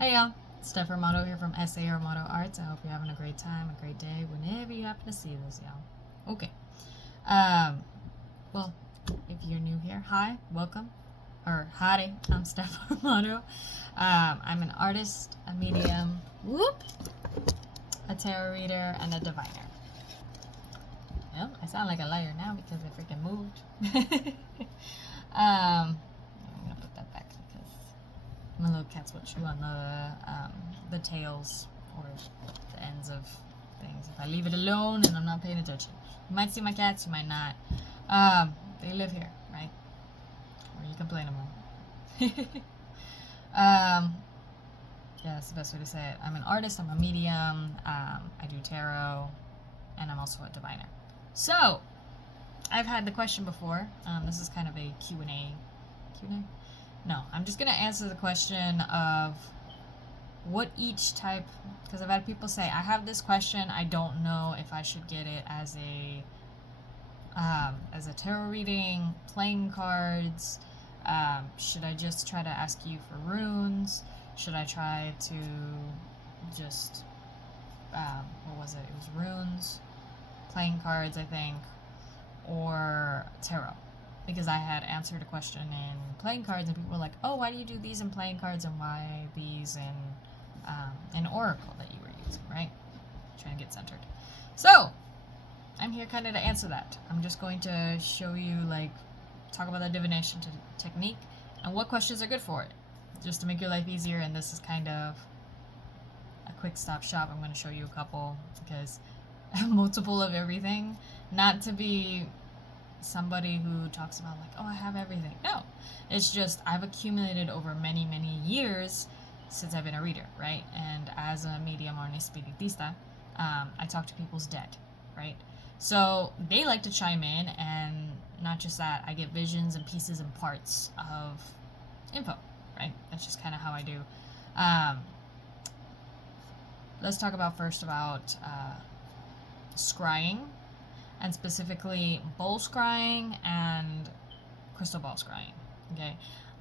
Hey y'all, Steph Armato here from SA Armato Arts. I hope you're having a great time, a great day, whenever you happen to see this, y'all. Okay. Well, if you're new here, hi, welcome, or howdy. I'm Steph Armato. I'm an artist, a medium, a tarot reader, and a diviner. Well, I sound like a liar now because I freaking moved. I'm gonna put that back because my little cats will chew on the tails or the ends of things if I leave it alone and I'm not paying attention. You might see my cats, you might not. They live here, right? Or you can play them all. Yeah, that's the best way to say it. I'm an artist, I'm a medium, I do tarot, and I'm also a diviner. So, I've had the question before. This is kind of a Q&A. Q&A? No, I'm just going to answer the question of what each type, because I've had people say, I have this question, I don't know if I should get it as a tarot reading, playing cards, should I just try to ask you for runes, should I try to just, what was it? It was runes, playing cards, I think, or tarot. Because I had answered a question in playing cards and people were like, oh, why do you do these in playing cards and why these in Oracle that you were using, right? Trying to get centered. So, I'm here kind of to answer that. I'm just going to show you, talk about the divination technique and what questions are good for it, just to make your life easier. And this is kind of a quick stop shop. I'm going to show you a couple because multiple of everything, not to be somebody who talks about oh, I have everything. No, it's just I've accumulated over many years since I've been a reader, right? And as a medium or an espiritista, I talk to people's dead, right? So they like to chime in, and not just that, I get visions and pieces and parts of info, right? That's just kind of how I do. Let's talk about scrying, and specifically bowl scrying and crystal ball scrying. Okay,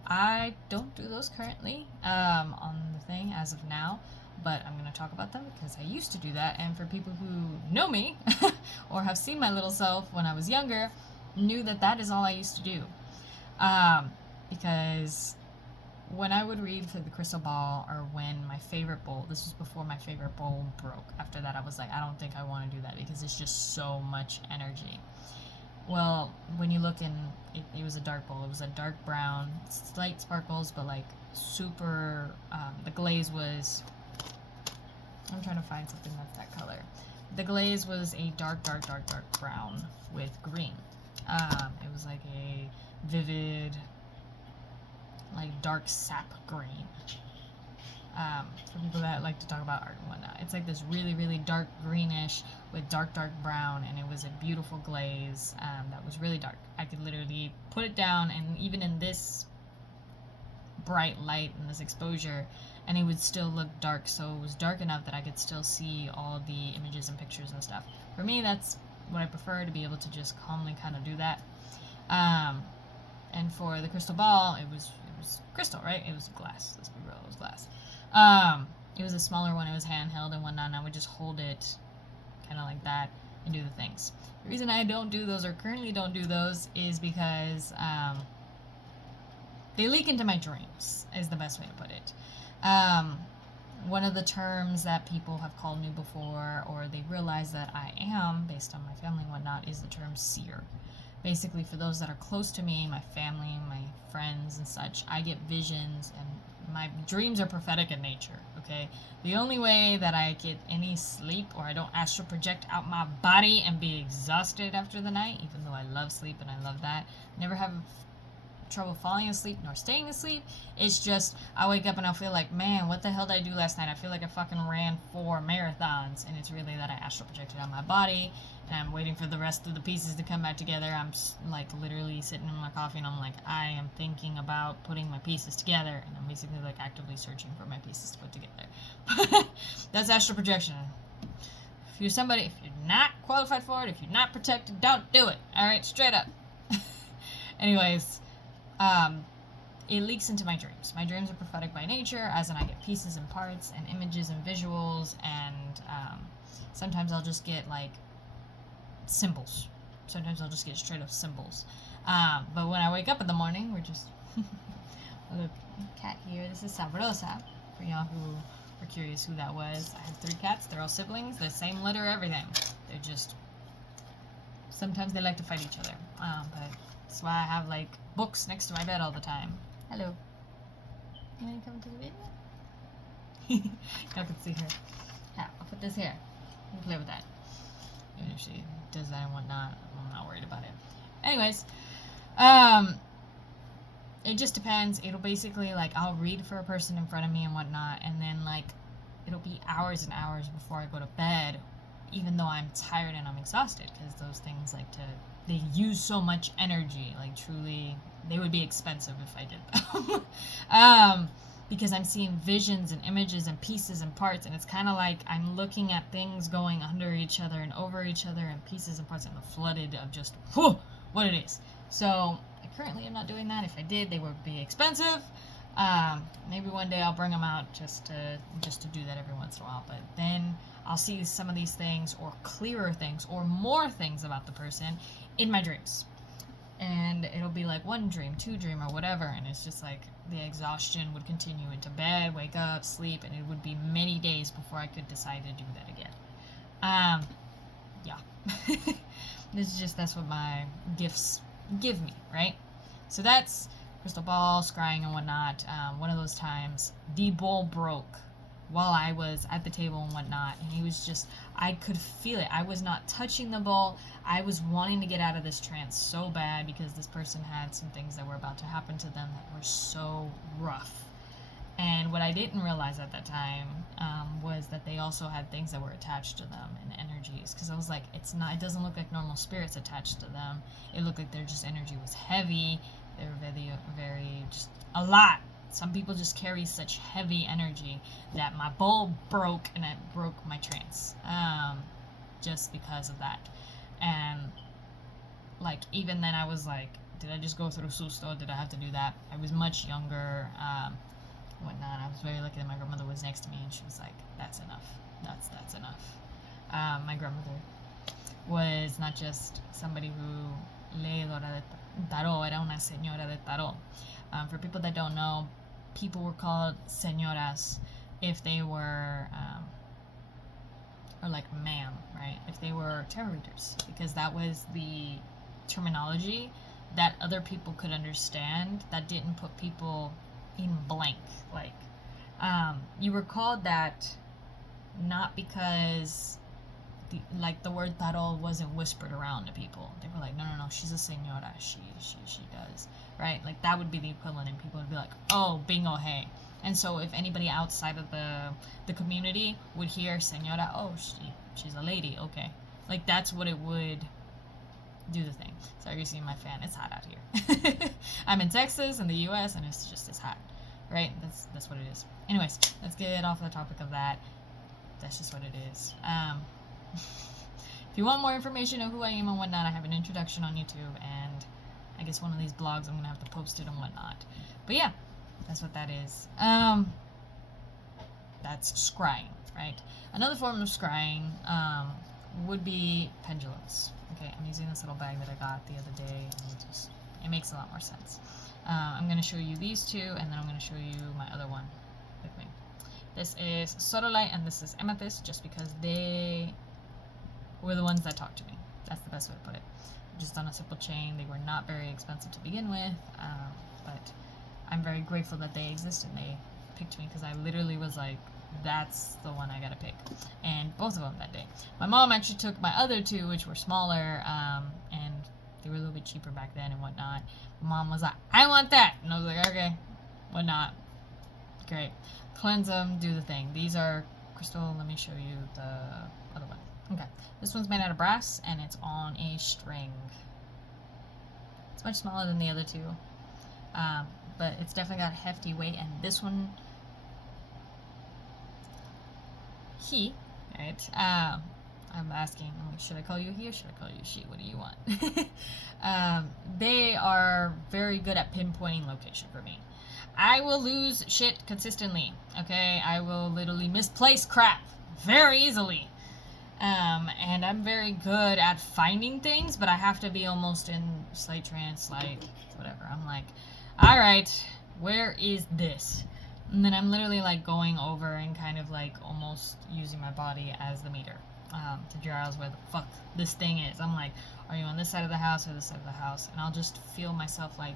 I don't do those currently on the thing as of now, but I'm going to talk about them because I used to do that. And for people who know me or have seen my little self when I was younger, knew that is all I used to do. Because when I would read for the crystal ball, or when my favorite bowl, this was before my favorite bowl broke. After that, I was like, I don't think I want to do that because it's just so much energy. Well, when you look in, it was a dark bowl. It was a dark brown, slight sparkles, but super, the glaze was, I'm trying to find something that's that color. The glaze was a dark brown with green. It was like a vivid, dark sap green. For people that like to talk about art and whatnot, it's like this really dark greenish with dark brown, and it was a beautiful glaze that was really dark. I could literally put it down, and even in this bright light and this exposure, and it would still look dark. So it was dark enough that I could still see all the images and pictures and stuff. For me, that's what I prefer, to be able to just calmly kind of do that. And for the crystal ball, it was crystal, right? It was glass. Let's be real, it was glass. It was a smaller one. It was handheld and whatnot, and I would just hold it kind of like that and do the things. The reason I don't do those, or currently don't do those, is because they leak into my dreams, is the best way to put it. One of the terms that people have called me before, or they realize that I am, based on my family and whatnot, is the term seer. Basically, for those that are close to me, my family, my friends and such, I get visions, and my dreams are prophetic in nature, okay? The only way that I get any sleep, or I don't astral project out my body and be exhausted after the night, even though I love sleep and I love that, never have trouble falling asleep nor staying asleep, it's just I wake up and I'll feel like, man, what the hell did I do last night? I feel like I fucking ran 4 marathons, and it's really that I astral projected out my body, and I'm waiting for the rest of the pieces to come back together. I'm literally sitting in my coffee, and I'm like, I am thinking about putting my pieces together, and I'm basically actively searching for my pieces to put together. That's astral projection. If you're not qualified for it, if you're not protected, don't do it. Alright, straight up. Anyways, it leaks into my dreams. My dreams are prophetic by nature, as in I get pieces and parts and images and visuals, and sometimes I'll just get like symbols. Sometimes I'll just get straight up symbols. But when I wake up in the morning, we're just a little cat here. This is Sabrosa, for y'all who were curious who that was. I have 3 cats. They're all siblings. The same litter, everything. They're just... Sometimes they like to fight each other. But that's why I have, like, books next to my bed all the time. Hello. You want to come to the video? Y'all can see her. Yeah, I'll put this here. You can play with that. Even if she does that and whatnot, I'm not worried about it. Anyways, it just depends. It'll basically, like, I'll read for a person in front of me and whatnot, and then, like, it'll be hours and hours before I go to bed, even though I'm tired and I'm exhausted, because those things they use so much energy. Like, truly, they would be expensive if I did them. Because I'm seeing visions and images and pieces and parts, and it's kind of like I'm looking at things going under each other and over each other, and pieces and parts, and flooded of just what it is. So I currently am not doing that. If I did, they would be expensive. Maybe one day I'll bring them out just to do that every once in a while. But then I'll see some of these things, or clearer things, or more things about the person in my dreams. And it'll be like 1 dream, 2 dream, or whatever, and it's just like the exhaustion would continue into bed, wake up, sleep, and it would be many days before I could decide to do that again. Yeah. That's what my gifts give me, right? So that's crystal ball, scrying, and whatnot. One of those times, the bowl broke while I was at the table and whatnot, and he was just, I could feel it. I was not touching the bowl. I was wanting to get out of this trance so bad, because this person had some things that were about to happen to them that were so rough. And what I didn't realize at that time was that they also had things that were attached to them, and energies, because I was like, it doesn't look like normal spirits attached to them. It looked like their just energy was heavy. They were very, very, just a lot. Some people just carry such heavy energy that my bowl broke, and it broke my trance, just because of that. And like, even then I was like, did I just go through susto? Did I have to do that? I was much younger, whatnot. I was very lucky that my grandmother was next to me, and she was like, that's enough. That's enough. My grandmother was not just somebody who Leida de Tarot, era una señora de tarot. For people that don't know, people were called señoras if they were, or like ma'am, right? If they were tarot readers, because that was the terminology that other people could understand, that didn't put people in blank. Like, you were called that not because the word tarot wasn't whispered around to people. They were like, no, she's a señora, she does, right? Like, that would be the equivalent, and people would be like, oh, bingo, hey. And so if anybody outside of the community would hear señora, oh, she's a lady, okay. Like, that's what it would do the thing. So you're seeing my fan. It's hot out here. I'm in Texas, in the U.S., and it's just as hot, right? That's what it is. Anyways, let's get off the topic of that. That's just what it is. If you want more information on who I am and whatnot, I have an introduction on YouTube, and I guess one of these blogs I'm gonna have to post it and whatnot. But yeah, that's what that is. That's scrying, right? Another form of scrying would be pendulums. Okay, I'm using this little bag that I got the other day, and it makes a lot more sense. I'm gonna show you these 2, and then I'm gonna show you my other one with me. This is sodalite, and this is amethyst, just because they were the ones that talked to me. That's the best way to put it. Just on a simple chain. They were not very expensive to begin with, but I'm very grateful that they exist and they picked me, because I literally was like, that's the one I gotta pick. And both of them that day. My mom actually took my other 2, which were smaller, and they were a little bit cheaper back then and whatnot. My mom was like, I want that! And I was like, okay, whatnot. Great. Cleanse them, do the thing. These are crystal. Let me show you the other one. Okay, this one's made out of brass, and it's on a string. It's much smaller than the other 2, but it's definitely got hefty weight. And this one, right? I'm asking, should I call you he or should I call you she? What do you want? They are very good at pinpointing location for me. I will lose shit consistently, okay? I will literally misplace crap very easily. And I'm very good at finding things, but I have to be almost in slight trance, slight whatever. I'm like, alright, where is this? And then I'm literally like going over and kind of like almost using my body as the meter to figure out where the fuck this thing is. I'm like, are you on this side of the house or this side of the house? And I'll just feel myself like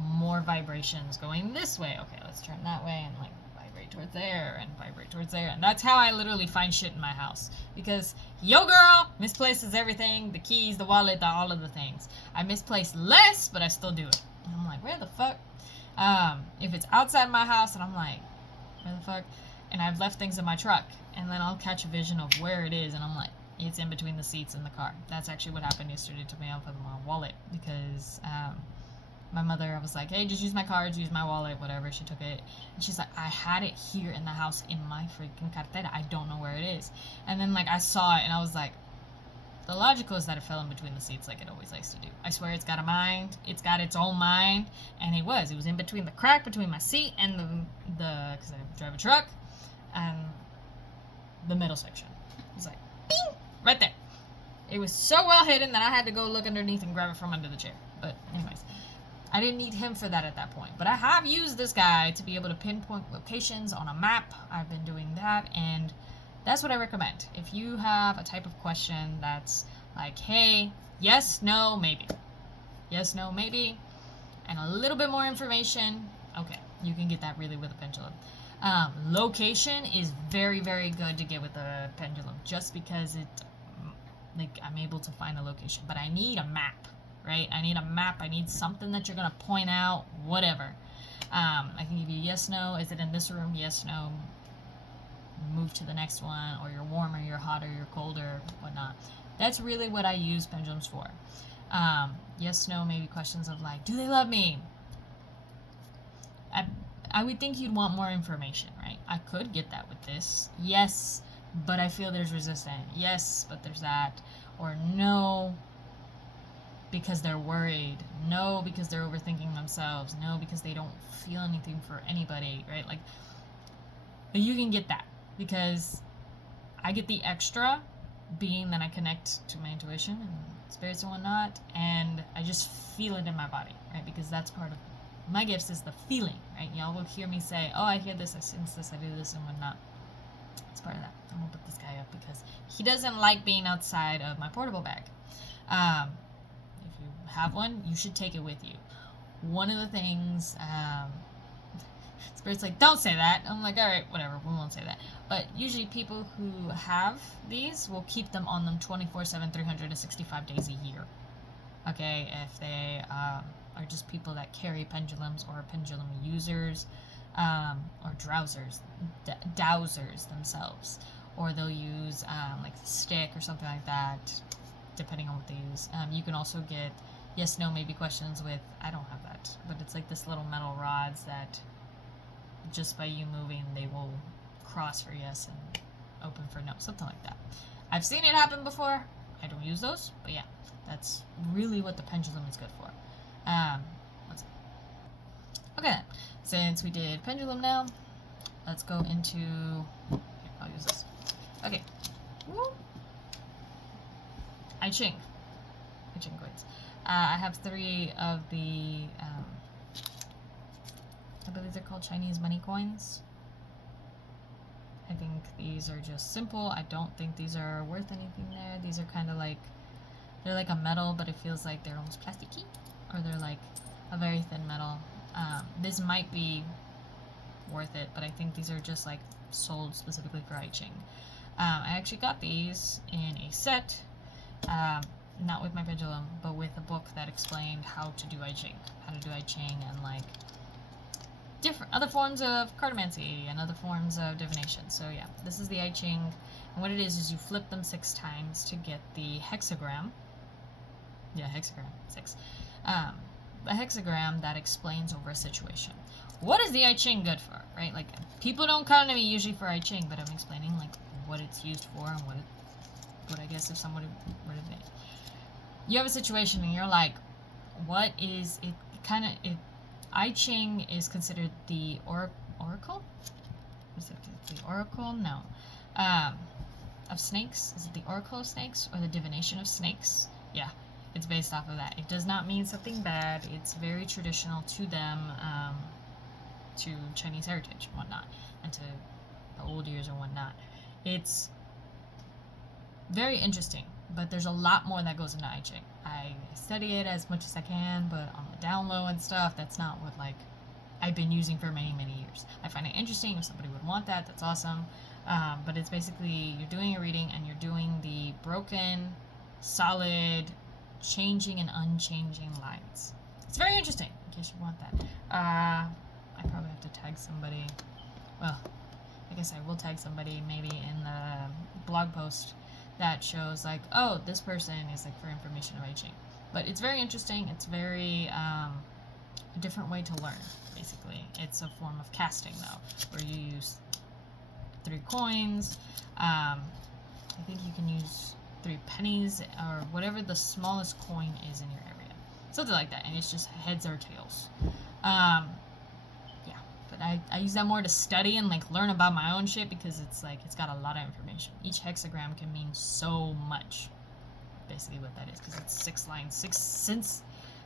more vibrations going this way. Okay, let's turn that way and like vibrate towards there and vibrate towards there. And that's how I literally find shit in my house. Because yo girl misplaces everything, the keys, the wallet, all of the things. I misplace less, but I still do it. And I'm like, where the fuck? If it's outside my house and I'm like, where the fuck? And I've left things in my truck, and then I'll catch a vision of where it is, and I'm like, it's in between the seats in the car. That's actually what happened yesterday to me off of my wallet, because my mother was like, hey, just use my cards, use my wallet, whatever. She took it, and she's like, I had it here in the house in my freaking cartera. I don't know where it is. And then like I saw it, and I was like, the logical is that it fell in between the seats like it always likes to do. I swear it's got a mind. It's got its own mind. And it was. It was in between the crack between my seat and the because I drive a truck, and the middle section. It was like, bing! Right there. It was so well hidden that I had to go look underneath and grab it from under the chair. But anyways, I didn't need him for that at that point. But I have used this guy to be able to pinpoint locations on a map. I've been doing that, and that's what I recommend. If you have a type of question that's like, hey, yes, no, maybe. Yes, no, maybe. And a little bit more information, okay, you can get that really with a pendulum. Location is very, very good to get with a pendulum, just because I'm able to find a location. But I need a map, right? I need a map. I need something that you're going to point out, whatever. I can give you yes, no. Is it in this room? Yes, no. Move to the next one, or you're warmer, you're hotter, you're colder, whatnot. That's really what I use pendulums for. Yes, no, maybe questions of like, do they love me? I would think you'd want more information, right? I could get that with this. Yes, but I feel there's resistance. Yes, but there's that. Or no, because they're worried. No, because they're overthinking themselves. No, because they don't feel anything for anybody, right? Like, you can get that. Because I get the extra being that I connect to my intuition and spirits and whatnot, and I just feel it in my body, right? Because that's part of my gifts, is the feeling, right? Y'all will hear me say, oh, I hear this, I sense this, I do this, and whatnot. It's part of that. I'm gonna put this guy up because he doesn't like being outside of my portable bag. If you have one, you should take it with you. One of the things, Spirit's like, don't say that. I'm like, all right, whatever, we won't say that. But usually people who have these will keep them on them 24/7, 365 days a year. Okay, if they are just people that carry pendulums, or pendulum users, or dowsers themselves. Or they'll use like a stick or something like that, depending on what they use. You can also get yes, no, maybe questions with, I don't have that, but it's like this little metal rods that just by you moving, they will cross for yes and open for no, something like that. I've seen it happen before. I don't use those, but yeah, that's really what the pendulum is good for. Let's see. Okay, since we did pendulum now, let's go into, here, I'll use this. Okay. I Ching coins. I have 3 of the, I believe they're called Chinese money coins. I think these are just simple. I don't think these are worth anything there. These are kind of like, they're like a metal, but it feels like they're almost plasticky, or they're like a very thin metal. This might be worth it, but I think these are just like sold specifically for I Ching. I actually got these in a set, not with my pendulum, but with a book that explained how to do I Ching, and like different other forms of cartomancy and other forms of divination. So yeah, this is the I Ching, and what it is you flip them 6 times to get the hexagram. Yeah, hexagram 6. A hexagram that explains over a situation. What is the I Ching good for, right? Like, people don't come to me usually for I Ching, but I'm explaining like what it's used for and what I guess if somebody were to think. You have a situation and you're like, what is it? I Ching is considered the oracle? Is it the oracle? No. Of snakes? Is it the oracle of snakes or the divination of snakes? Yeah, it's based off of that. It does not mean something bad. It's very traditional to them, to Chinese heritage and whatnot, and to the old years and whatnot. It's very interesting, but there's a lot more that goes into I Ching. I study it as much as I can, but on the down low and stuff, that's not what, like, I've been using for many, many years. I find it interesting. If somebody would want that, that's awesome. But it's basically, you're doing a reading and you're doing the broken, solid, changing and unchanging lines. It's very interesting, in case you want that. I probably have to tag somebody. Well, I guess I will tag somebody maybe in the blog post that shows, like, oh, this person is, like, for information of I Ching. But it's very interesting. It's very a different way to learn, basically. It's a form of casting, though, where you use 3 coins. I think you can use 3 pennies or whatever the smallest coin is in your area. Something like that. And it's just heads or tails. But I use that more to study and, like, learn about my own shit, because it's like, it's got a lot of information. Each hexagram can mean so much. Basically what that is, because it's 6 lines,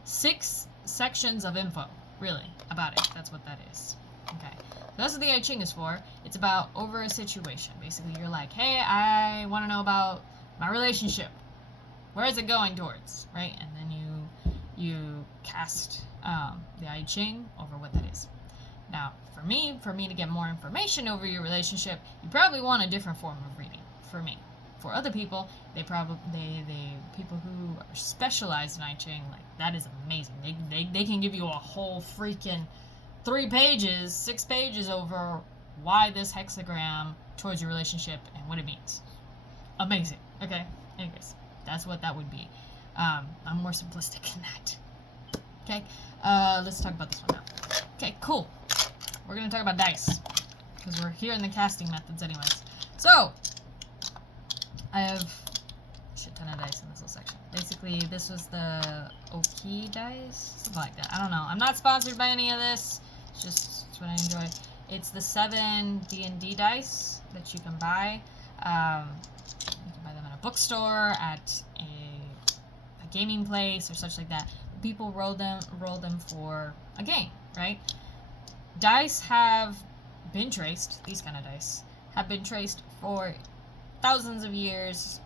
6 sections of info, really, about it. That's what that is. Okay. That's what the I Ching is for. It's about over a situation. Basically, you're like, hey, I want to know about my relationship. Where is it going towards, right? And then you cast the I Ching over what that is. Now, for me to get more information over your relationship, you probably want a different form of reading. For me. For other people, they people who are specialized in I Ching, like, that is amazing. They can give you a whole freaking 3 pages, 6 pages over why this hexagram towards your relationship and what it means. Amazing. Okay. Anyways, that's what that would be. I'm more simplistic than that. Okay. Let's talk about this one now. Okay. Cool. We're gonna talk about dice, because we're here in the casting methods anyways. So, I have a shit ton of dice in this little section. Basically, this was the Oki dice, something like that. I don't know. I'm not sponsored by any of this. It's just it's what I enjoy. It's the 7 D&D dice that you can buy. You can buy them in a bookstore, at a gaming place, or such like that. People roll them for a game, right? Dice have been traced, these kind of dice, have been traced for thousands of years.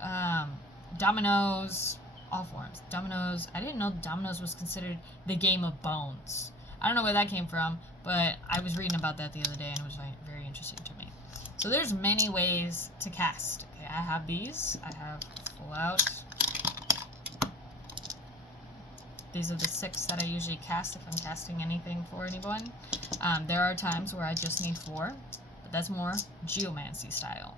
Dominoes, all forms. Dominoes, I didn't know dominoes was considered the game of bones. I don't know where that came from, but I was reading about that the other day, and it was very interesting to me. So there's many ways to cast. Okay, I have these. I have full out. These are the 6 that I usually cast if I'm casting anything for anyone. There are times where I just need 4, but that's more geomancy style.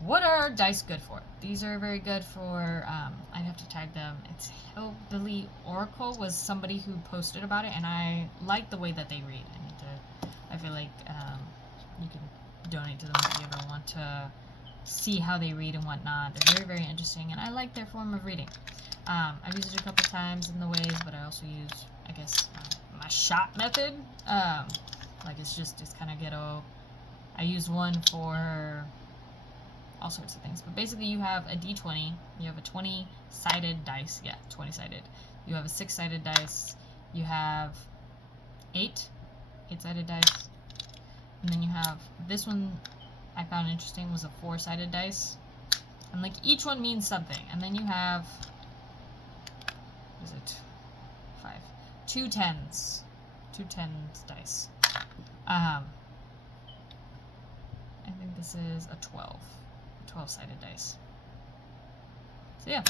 What are dice good for? These are very good for, I'd have to tag them. It's Hillbilly Oracle was somebody who posted about it, and I like the way that they read. I feel like you can donate to them if you ever want to see how they read and whatnot. They're very, very interesting, and I like their form of reading. I've used it a couple times in the ways, but I also use, I guess, my shot method. Like, it's kind of ghetto. I use one for all sorts of things. But basically, you have a d20. You have a 20-sided dice. Yeah, 20-sided. You have a 6-sided dice. You have 8-sided dice. And then you have this one I found interesting was a 4-sided dice. And, like, each one means something. And then you have, what is it? 5. 2 10s. 2 10s dice. I think this is a 12-sided dice. So yeah,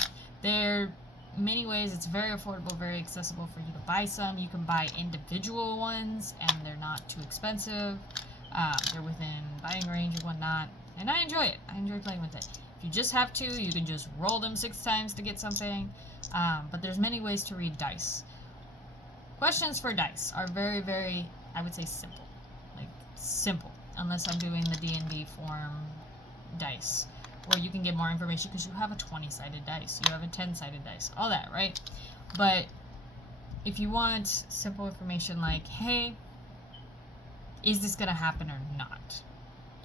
there are many ways. It's very affordable, very accessible for you to buy some. You can buy individual ones, and they're not too expensive. They're within buying range and whatnot, and I enjoy it. I enjoy playing with it. If you just have to, you can just roll them 6 times to get something, but there's many ways to read dice. Questions for dice are very, very, I would say, simple. Like, simple. Unless I'm doing the D&D form dice, where you can get more information because you have a 20-sided dice, you have a 10-sided dice, all that, right? But if you want simple information like, hey, is this going to happen or not?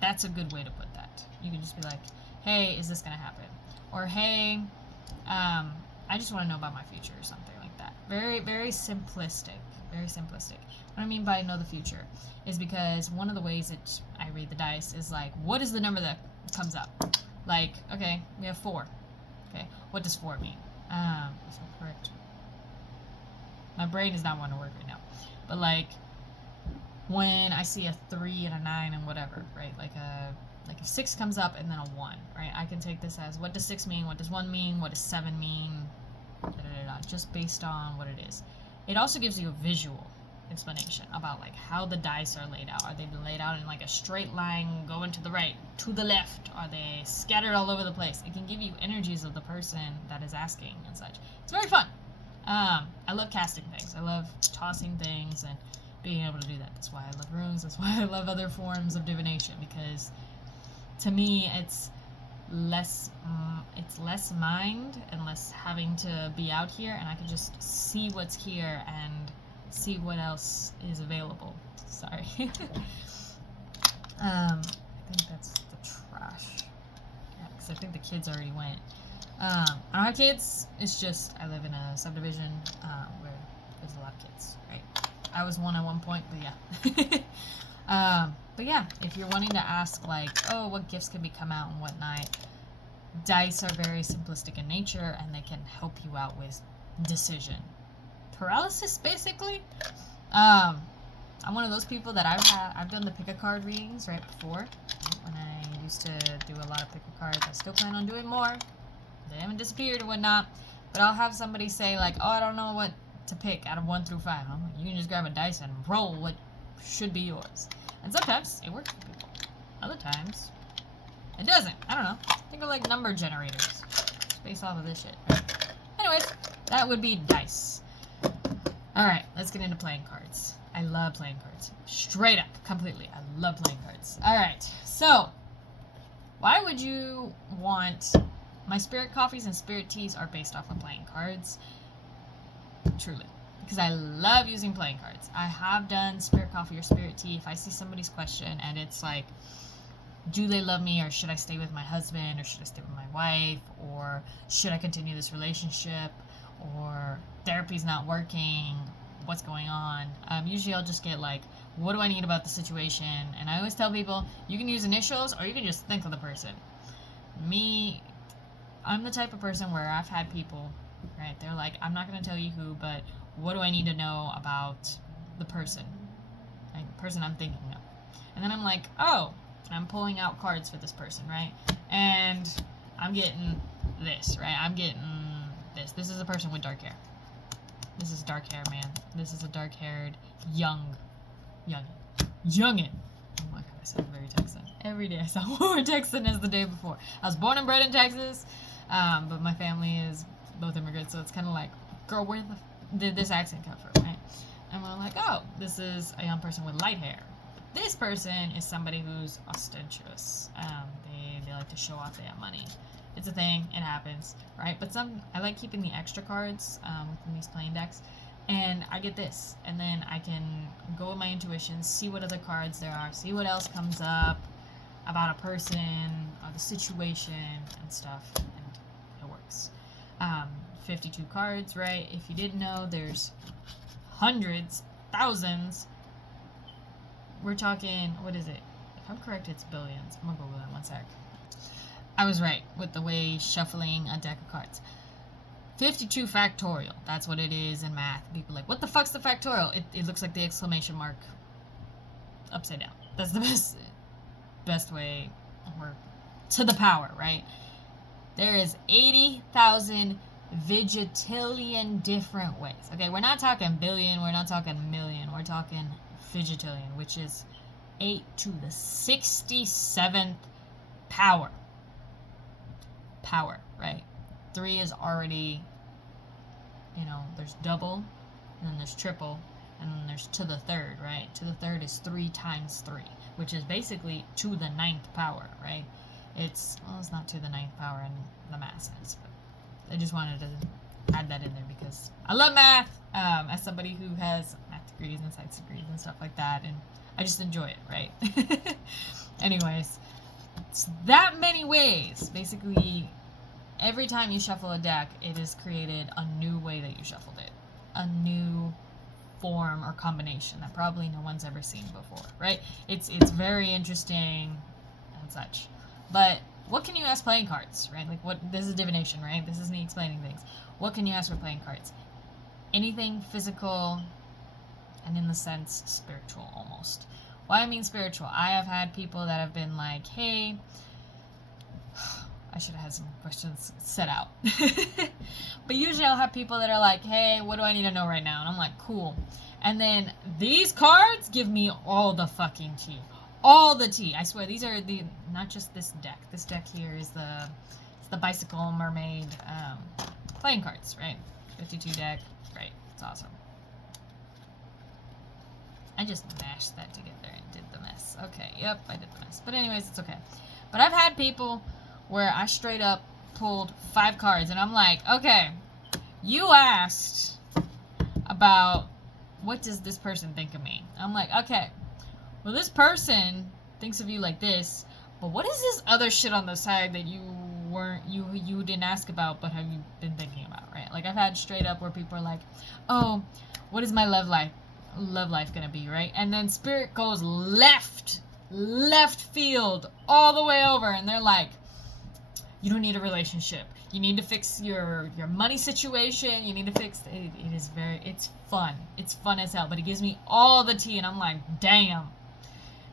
That's a good way to put that. You can just be like, hey, is this going to happen? Or, hey, I just want to know about my future or something like that. Very, very simplistic. Very simplistic. What I mean by know the future is because one of the ways that I read the dice is like, what is the number that comes up? Like, okay, we have 4. Okay, what does 4 mean? If I'm correct. My brain is not wanting to work right now. But like, when I see a 3 and a 9 and whatever, right? Like if 6 comes up and then a 1, right? I can take this as, what does 6 mean? What does 1 mean? What does 7 mean? Just based on what it is. It also gives you a visual explanation about like how the dice are laid out. Are they laid out in like a straight line going to the right, to the left? Are they scattered all over the place? It can give you energies of the person that is asking and such. It's very fun. I love casting things. I love tossing things and being able to do that. That's why I love runes. That's why I love other forms of divination, because to me it's less mind and less having to be out here, and I can just see what's here and see what else is available. Sorry. I think that's the trash. Yeah, because I think the kids already went. I don't have kids. It's just I live in a subdivision where there's a lot of kids, right? I was one at one point, but yeah. But yeah, if you're wanting to ask like, oh, what gifts can come out and whatnot, dice are very simplistic in nature, and they can help you out with decision paralysis, basically. I'm one of those people that I've done the pick a card readings right before when I used to do a lot of pick a cards. I still plan on doing more. They haven't disappeared or whatnot, but I'll have somebody say like, oh, I don't know what to pick out of 1 through 5. I'm like, you can just grab a dice and roll what should be yours. And sometimes it works for people. Other times it doesn't. I don't know. Think of like number generators. It's based off of this shit. Right? Anyways, that would be dice. Alright, let's get into playing cards. I love playing cards. Straight up, completely. I love playing cards. Alright, so why would you want... My spirit coffees and spirit teas are based off of playing cards. Truly. Because I love using playing cards. I have done spirit coffee or spirit tea. If I see somebody's question and it's like, do they love me, or should I stay with my husband, or should I stay with my wife, or should I continue this relationship, or therapy's not working, what's going on? Usually I'll just get like, what do I need about the situation? And I always tell people, you can use initials or you can just think of the person. Me, I'm the type of person where I've had people, right, they're like, I'm not going to tell you who, but what do I need to know about the person, like the person I'm thinking of? And then I'm like, oh, I'm pulling out cards for this person, right? And I'm getting this, right? I'm getting this. This is a person with dark hair. This is dark hair, man. This is a dark-haired, youngin. Oh my god, I sound very Texan. Every day I sound more Texan as the day before. I was born and bred in Texas, but my family is both immigrants, so it's kind of like, girl, where did this accent come from, right? And we're like, oh, this is a young person with light hair. But this person is somebody who's ostentatious. They like to show off they have money. It's a thing. It happens, right? But I like keeping the extra cards within these playing decks. And I get this. And then I can go with my intuition, see what other cards there are, see what else comes up about a person, or the situation, and stuff. And it works. 52 cards, right? If you didn't know, there's hundreds, thousands. We're talking, what is it? If I'm correct, it's billions. I'm gonna Google that 1 sec. I was right with the way shuffling a deck of cards. 52 factorial. That's what it is in math. People are like, what the fuck's the factorial? It looks like the exclamation mark upside down. That's the best way, or to the power, right? There is 80,000 vigitillion different ways. Okay, we're not talking billion, we're not talking million, we're talking vigitillion, which is 8 to the 67th power. Power, right? 3 is already, there's double, and then there's triple, and then there's to the third, right? To the third is 3 times 3, which is basically to the 9th power, right? It's not to the 9th power in the math sense, but I just wanted to add that in there because I love math. As somebody who has math degrees and science degrees and stuff like that, and I just enjoy it, right? Anyways, it's that many ways. Basically, every time you shuffle a deck, it has created a new way that you shuffled it, a new form or combination that probably no one's ever seen before, right? It's very interesting and such. But what can you ask playing cards, right? Like what, this is divination, right? This is me explaining things. What can you ask for playing cards? Anything physical and in the sense spiritual almost. Why I mean spiritual, I have had people that have been like, hey, I should have had some questions set out. But usually I'll have people that are like, hey, what do I need to know right now? And I'm like, cool. And then these cards give me all the fucking tea. All the tea. I swear, these are the, not just this deck. This deck here is the Bicycle Mermaid playing cards, right? 52 deck. Great. It's awesome. I just mashed that together and did the mess. Okay, yep, I did the mess. But anyways, it's okay. But I've had people where I straight up pulled 5 cards, and I'm like, okay, you asked about what does this person think of me? I'm like, okay, well, this person thinks of you like this, but what is this other shit on the side that you didn't ask about, but have you been thinking about, right? Like, I've had straight up where people are like, oh, what is my love life gonna be, right? And then spirit goes left field all the way over, and they're like, you don't need a relationship, you need to fix your money situation, you need to fix it. It's fun as hell, but it gives me all the tea, and I'm like, damn.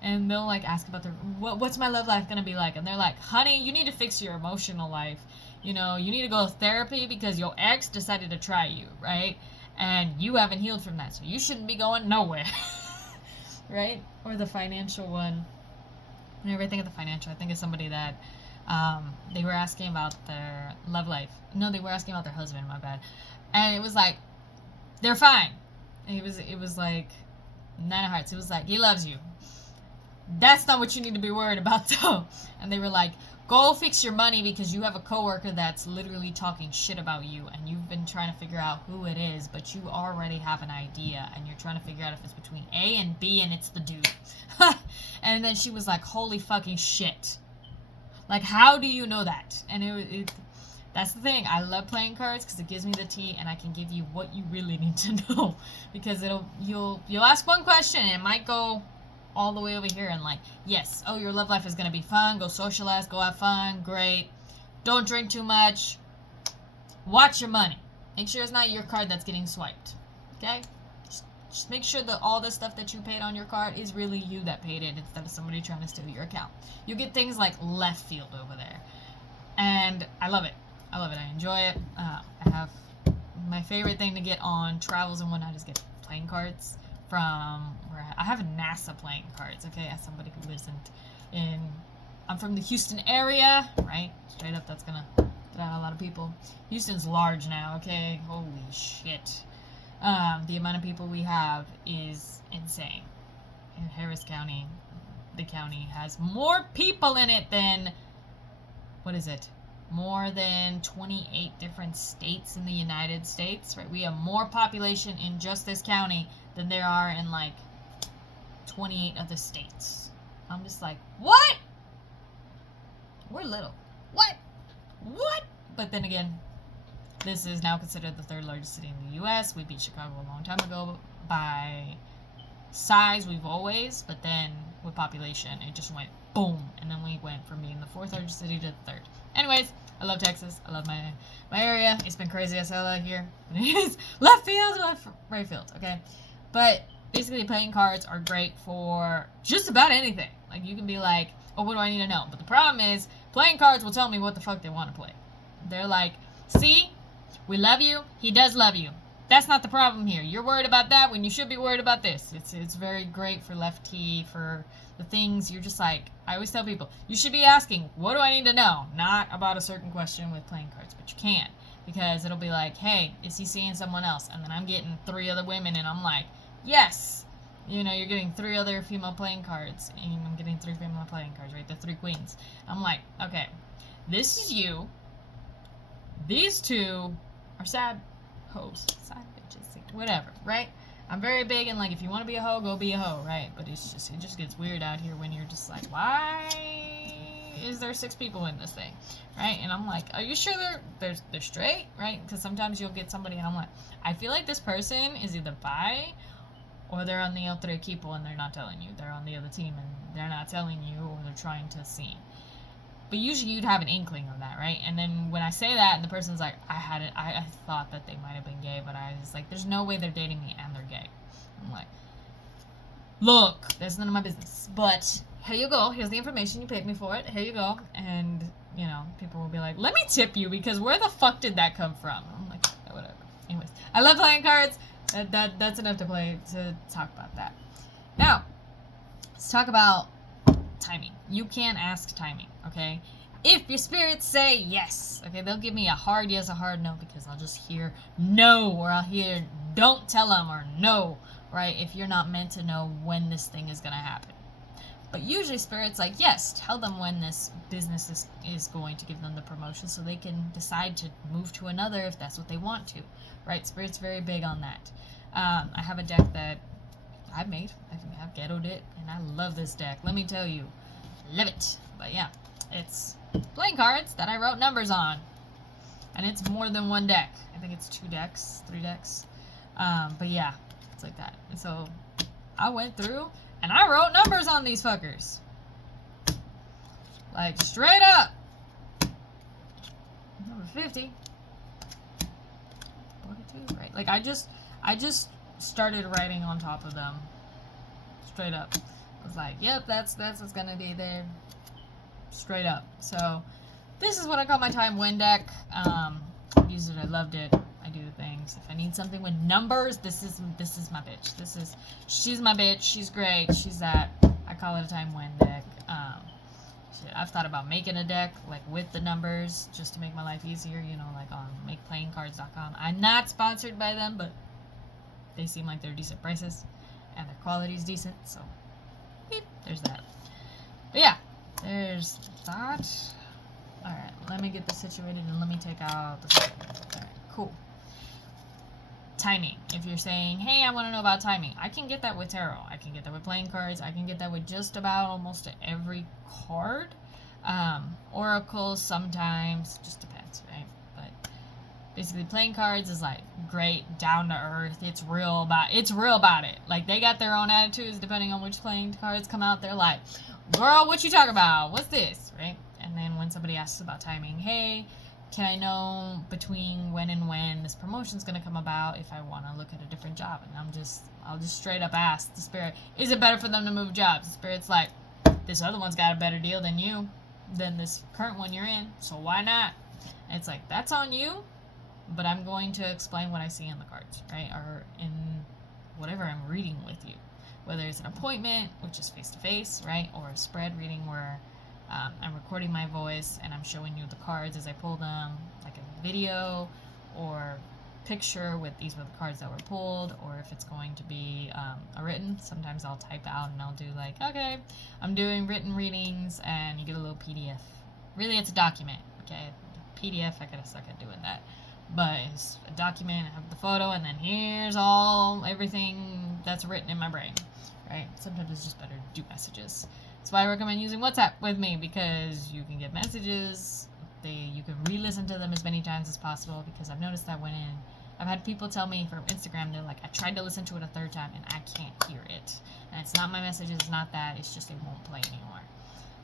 And they'll like ask about what's my love life gonna be like, and they're like, honey, you need to fix your emotional life, you know, you need to go to therapy because your ex decided to try you, right? And you haven't healed from that, so you shouldn't be going nowhere. Right? Or the financial one. Whenever I think of the financial, I think of somebody that they were asking about their love life. No, they were asking about their husband, my bad. And it was like, they're fine. And it was like 9 of hearts. It was like, he loves you. That's not what you need to be worried about, though. And they were like, go fix your money because you have a coworker that's literally talking shit about you, and you've been trying to figure out who it is, but you already have an idea, and you're trying to figure out if it's between A and B, and it's the dude. And then she was like, holy fucking shit. Like, how do you know that? And that's the thing. I love playing cards because it gives me the tea, and I can give you what you really need to know. Because you'll ask one question, and it might go all the way over here and like, yes, oh, your love life is gonna be fun, go socialize, go have fun, great, don't drink too much, watch your money, make sure it's not your card that's getting swiped, okay? Just make sure that all the stuff that you paid on your card is really you that paid it instead of somebody trying to steal your account. You get things like left field over there, and I love it. I enjoy it. I have my favorite thing to get on travels and whatnot is get playing cards from where I have NASA playing cards, okay, as somebody who lives in I'm from the Houston area, right? Straight up, that's gonna get out a lot of people. Houston's large now, okay? Holy shit. The amount of people we have is insane. In Harris County, the county has more people in it than, what is it? More than 28 different states in the United States, right? We have more population in just this county than there are in like 28 other states. I'm just like, what? We're little. What? But then again, this is now considered the 3rd largest city in the U.S. We beat Chicago a long time ago. By size, we've always, but then with population, it just went boom. And then we went from being the 4th largest city to the 3rd. Anyways, I love Texas. I love my area. It's been crazy as hell out here. But it is left field, right field, okay? But basically, playing cards are great for just about anything. Like, you can be like, oh, what do I need to know? But the problem is, playing cards will tell me what the fuck they want to play. They're like, see, we love you. He does love you. That's not the problem here. You're worried about that when you should be worried about this. It's very great for lefty, for the things you're just like, I always tell people, you should be asking, what do I need to know? Not about a certain question with playing cards, but you can. Because it'll be like, hey, is he seeing someone else? And then I'm getting 3 other women, and I'm like, yes. You know, you're getting 3 other female playing cards, and I'm getting 3 female playing cards, right? The 3 queens. I'm like, okay, this is you. These 2 or sad hoes, sad bitches, whatever, right? I'm very big and like, if you want to be a hoe, go be a hoe, right? But it just gets weird out here when you're just like, why is there 6 people in this thing, right? And I'm like, are you sure they're straight, right? Because sometimes you'll get somebody and I'm like, I feel like this person is either bi or they're on the other equipo and they're not telling you. They're on the other team and they're not telling you, or they're trying to see. But usually you'd have an inkling of that, right? And then when I say that and the person's like, I thought that they might have been gay, but I was like, there's no way they're dating me and they're gay. I'm like, look, that's none of my business. But here you go. Here's the information. You paid me for it. Here you go. And, you know, people will be like, let me tip you because where the fuck did that come from? I'm like, oh, whatever. Anyways, I love playing cards. That's enough to talk about that. Now, let's talk about timing. You can ask timing, okay? If your spirits say yes, okay, they'll give me a hard yes, a hard no, because I'll just hear no, or I'll hear don't tell them, or no, right? If you're not meant to know when this thing is going to happen. But usually spirits like, yes, tell them when this business is going to give them the promotion so they can decide to move to another if that's what they want to, right? Spirit's very big on that. I have a deck that I've made. I've ghettoed it, and I love this deck. Let me tell you, love it. But yeah, it's playing cards that I wrote numbers on, and it's more than one deck. I think it's 2 decks, 3 decks. But yeah, it's like that. And so I went through and I wrote numbers on these fuckers, like straight up. Number 50, 42, right? Like I just started writing on top of them, straight up. I was like, yep, that's what's gonna be there, straight up. So this is what I call my time win deck. Used it, I loved it. I do things. If I need something with numbers, this is my bitch. She's my bitch. She's great. She's that. I call it a time win deck. Shit, I've thought about making a deck like with the numbers just to make my life easier. You know, like on makeplayingcards.com. I'm not sponsored by them, but they seem like they're decent prices and their quality is decent. So, beep, there's that. But yeah, there's that. All right, let me get this situated and let me take out the. All right, cool. Timing. If you're saying, hey, I want to know about timing, I can get that with tarot. I can get that with playing cards. I can get that with just about almost every card. Oracles sometimes, just depends, right? But basically, playing cards is like great, down to earth. It's real about it. Like they got their own attitudes depending on which playing cards come out. They're like, girl, what you talking about? What's this, right? And then when somebody asks about timing, hey, can I know between when and when this promotion's going to come about if I want to look at a different job? And I'll just straight up ask the spirit, is it better for them to move jobs? The spirit's like, this other one's got a better deal than this current one you're in, so why not? And it's like, that's on you, but I'm going to explain what I see in the cards, right? Or in whatever I'm reading with you. Whether it's an appointment, which is face-to-face, right? Or a spread reading where I'm recording my voice and I'm showing you the cards as I pull them, like a video or picture with these were the cards that were pulled, or if it's going to be a written, sometimes I'll type out and I'll do like, okay, I'm doing written readings, and you get a little PDF. Really, it's a document, okay? PDF, I gotta suck at doing that. But it's a document, I have the photo, and then here's everything that's written in my brain, right? Sometimes it's just better to do messages. That's why I recommend using WhatsApp with me, because you can get messages, you can re-listen to them as many times as possible, because I've noticed that I've had people tell me from Instagram, they're like, I tried to listen to it a 3rd time and I can't hear it. And it's not my messages, it's not that, it's just it won't play anymore.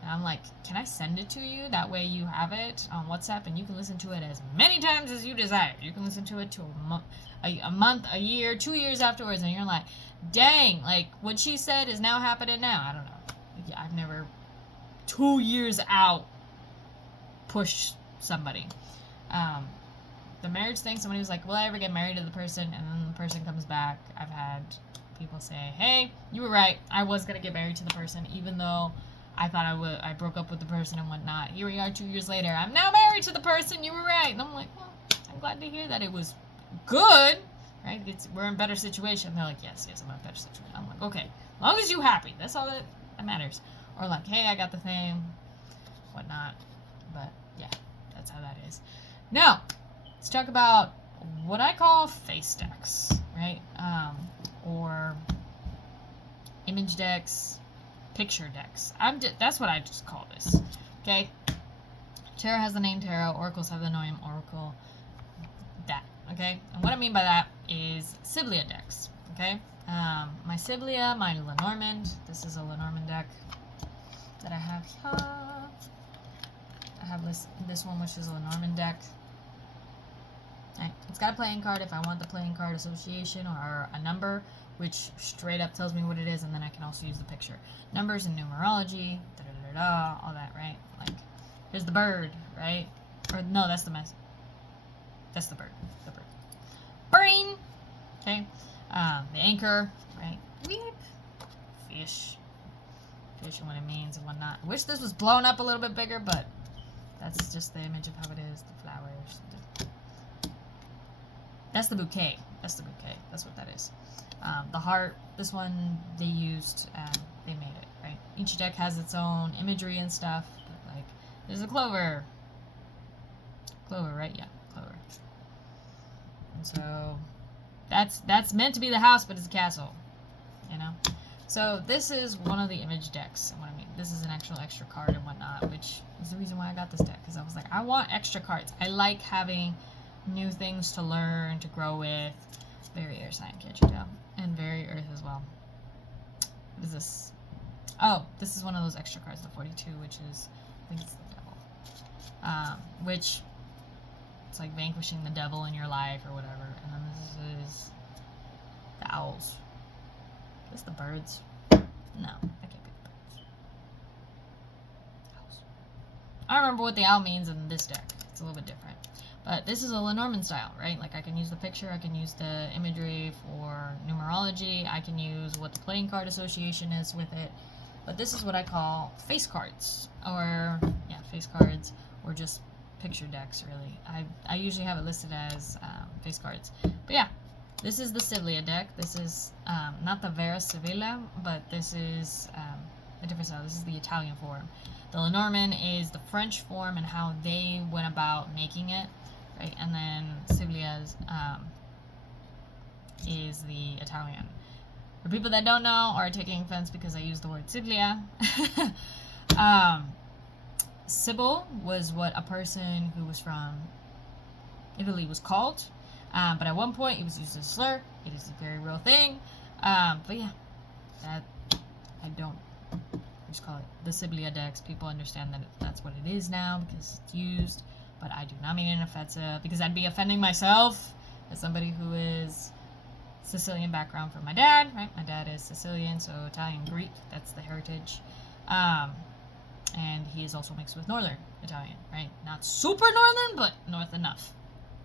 And I'm like, can I send it to you? That way you have it on WhatsApp and you can listen to it as many times as you desire. You can listen to it to a month, a year, 2 years afterwards, and you're like, dang, like what she said is now happening now. I don't know. I've never 2 years out pushed somebody. The marriage thing, somebody was like, will I ever get married to the person? And then the person comes back. I've had people say, hey, you were right. I was going to get married to the person, even though I thought I broke up with the person and whatnot. Here we are 2 years later. I'm now married to the person. You were right. And I'm like, well, I'm glad to hear that it was good, right? We're in a better situation. And they're like, yes, I'm in a better situation. I'm like, okay, as long as you're happy, that's all that matters. Or like, hey, I got the thing, whatnot. But yeah, that's how that is. Now, let's talk about what I call face decks, right? Or image decks, picture decks. That's what I just call this. Okay? Tarot has the name tarot, oracles have the name oracle. That, okay? And what I mean by that is Sibilla decks, okay? My Sibilla, my Lenormand. This is a Lenormand deck that I have here. I have this one, which is a Lenormand deck. Right. It's got a playing card if I want the playing card association or a number, which straight up tells me what it is, and then I can also use the picture. Numbers and numerology, all that, right? Like, here's the bird, right? Or, no, that's the mess. That's the bird. The bird. Brain! Okay. The anchor, right? Weep. Fish. Fish and what it means and whatnot. I wish this was blown up a little bit bigger, but that's just the image of how it is. The flowers. That's the bouquet. That's the bouquet. That's what that is. The heart, this one they used, they made it, right? Each deck has its own imagery and stuff. But like, there's a clover. Clover, right? Yeah, clover. And so, that's meant to be the house, but it's a castle. You know? So, this is one of the image decks. And what I mean, this is an actual extra card and whatnot, which is the reason why I got this deck. Because I was like, I want extra cards. I like having new things to learn, to grow with. Very air sign, can't you tell? And very earth as well. What is this? Oh, this is one of those extra cards, the 42, which is, I think it's the devil. Which, it's like vanquishing the devil in your life or whatever. And then this is the owls. Is this the birds? No, that can't be the birds. Owls. I don't remember what the owl means in this deck. It's a little bit different. But this is a Lenormand style, right? Like I can use the picture, I can use the imagery for numerology, I can use what the playing card association is with it. But this is what I call face cards, or yeah, face cards, or just picture decks, really. I usually have it listed as face cards. But yeah, this is the Sibilla deck. This is not the Vera Sibilla, but this is a different style. This is the Italian form. The Lenormand is the French form and how they went about making it. Right, and then Sibilla's is the Italian. For people that don't know or are taking offense because I use the word Sibilla, Sibyl was what a person who was from Italy was called, but at one point it was used as a slur. It is a very real thing, but yeah, that I just call it the Sibilla decks. People understand that that's what it is now because it's used. But I do not mean it offensive, because I'd be offending myself as somebody who is Sicilian background from my dad, right? My dad is Sicilian, so Italian Greek, that's the heritage. And he is also mixed with Northern Italian, right? Not super Northern, but North enough.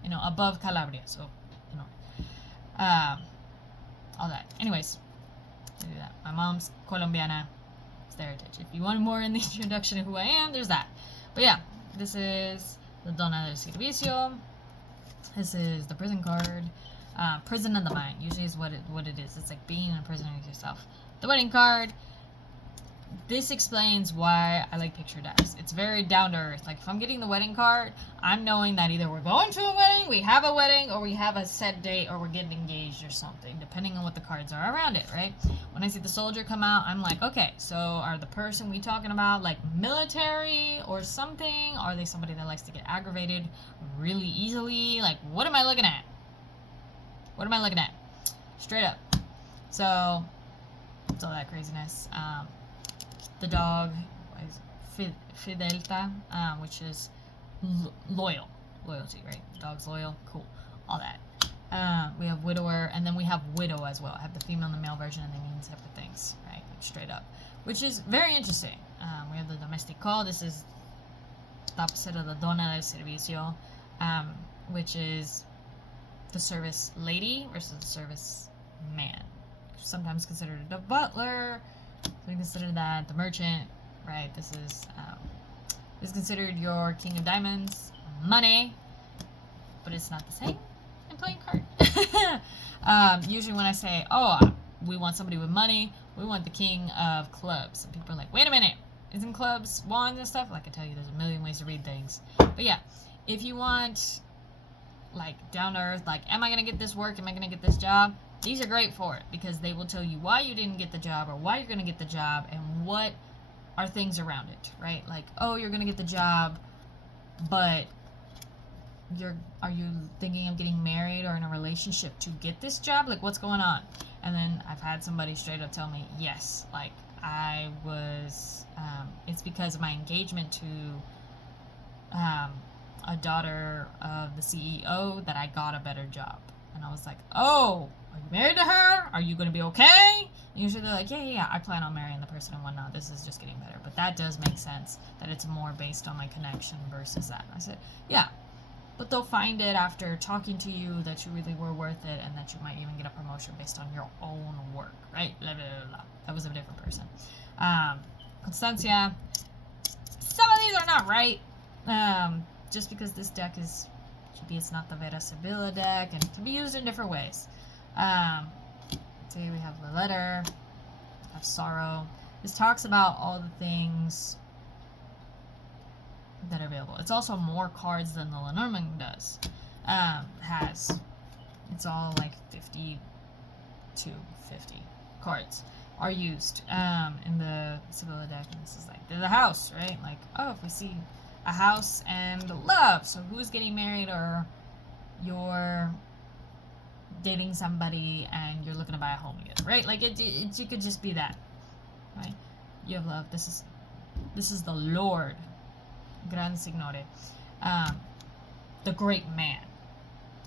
You know, above Calabria, so, you know. All that. Anyways, I do that. My mom's Colombiana. It's the heritage. If you want more in the introduction of who I am, there's that. But yeah, this is the Donna del Servicio. This is the prison card. Prison of the mind usually is what it is. It's like being a prisoner of yourself. The wedding card. This explains why I like picture decks. It's very down to earth. Like if I'm getting the wedding card, I'm knowing that either we're going to a wedding, we have a wedding, or we have a set date, or we're getting engaged or something, depending on what the cards are around it, right? When I see the soldier come out, I'm like, okay, so are the person we talking about like military or something? Are they somebody that likes to get aggravated really easily? Like, what am I looking at? What am I looking at? Straight up. So, it's all that craziness. The dog is Fidelta, which is loyalty, right? The dog's loyal, cool, all that. We have widower, and then we have widow as well. I have the female and the male version, and they mean separate things, right? Straight up, which is very interesting. We have the domestico. This is the opposite of the donna del servicio, which is the service lady versus the service man. Sometimes considered a butler. So we consider that the merchant, right? This is considered your king of diamonds, money, but it's not the same in playing card. Usually when I say, oh, we want somebody with money, we want the king of clubs. And people are like, wait a minute, isn't clubs wands and stuff? Like I tell you, there's a million ways to read things. But yeah, if you want like down to earth, like, am I going to get this work? Am I going to get this job? These are great for it because they will tell you why you didn't get the job or why you're going to get the job and what are things around it, right? Like, oh, you're going to get the job, but are you thinking of getting married or in a relationship to get this job? Like, what's going on? And then I've had somebody straight up tell me, yes, like, I was, it's because of my engagement to a daughter of the CEO that I got a better job. And I was like, oh, are you married to her? Are you going to be okay? And usually they're like, yeah, I plan on marrying the person and whatnot. This is just getting better. But that does make sense that it's more based on my connection versus that. And I said, yeah, but they'll find it after talking to you that you really were worth it and that you might even get a promotion based on your own work, right? Blah, blah, blah, blah. That was a different person. Constancia, some of these are not right. Just because this deck is, maybe it's not the Vera Sibilla deck, and it can be used in different ways. Today we have the letter, we have sorrow. This talks about all the things that are available. It's also more cards than the Lenormand does. It's all like 50 to 50 cards are used in the Sibilla deck, and this is like the house, right? Like, oh, if we see a house and love, so who's getting married, or you're dating somebody and you're looking to buy a home together, right? Like it could just be that, right? You have love. This is the Lord, Gran Signore, the great man.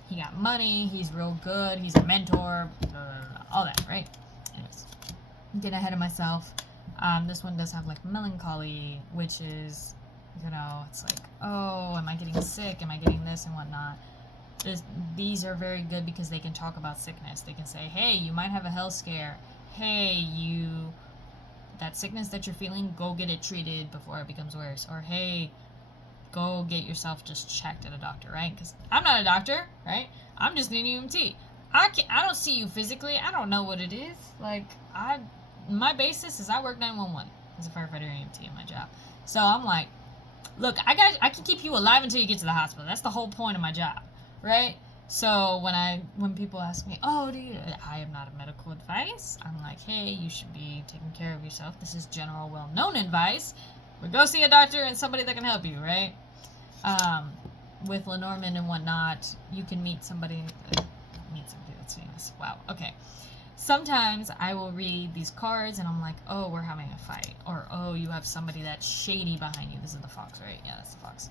He got money. He's real good. He's a mentor. Blah, blah, blah, all that, right? Anyways, I'm getting ahead of myself. This one does have like melancholy, which is, you know, it's like, oh, am I getting sick? Am I getting this and whatnot? These are very good because they can talk about sickness. They can say, hey, you might have a health scare. Hey, that sickness that you're feeling, go get it treated before it becomes worse. Or, hey, go get yourself just checked at a doctor, right? Because I'm not a doctor, right? I'm just an EMT. I don't see you physically. I don't know what it is. Like, my basis is I work 911 as a firefighter EMT in my job. So I'm like, look, I can keep you alive until you get to the hospital. That's the whole point of my job, right? So when people ask me, oh, I am not a medical advice. I'm like, hey, you should be taking care of yourself. This is general, well-known advice. But go see a doctor and somebody that can help you, right? With Lenormand and whatnot, you can meet somebody that's famous. Wow. Okay. Sometimes I will read these cards and I'm like, oh, we're having a fight. Or, oh, you have somebody that's shady behind you. This is the fox, right? Yeah, that's the fox.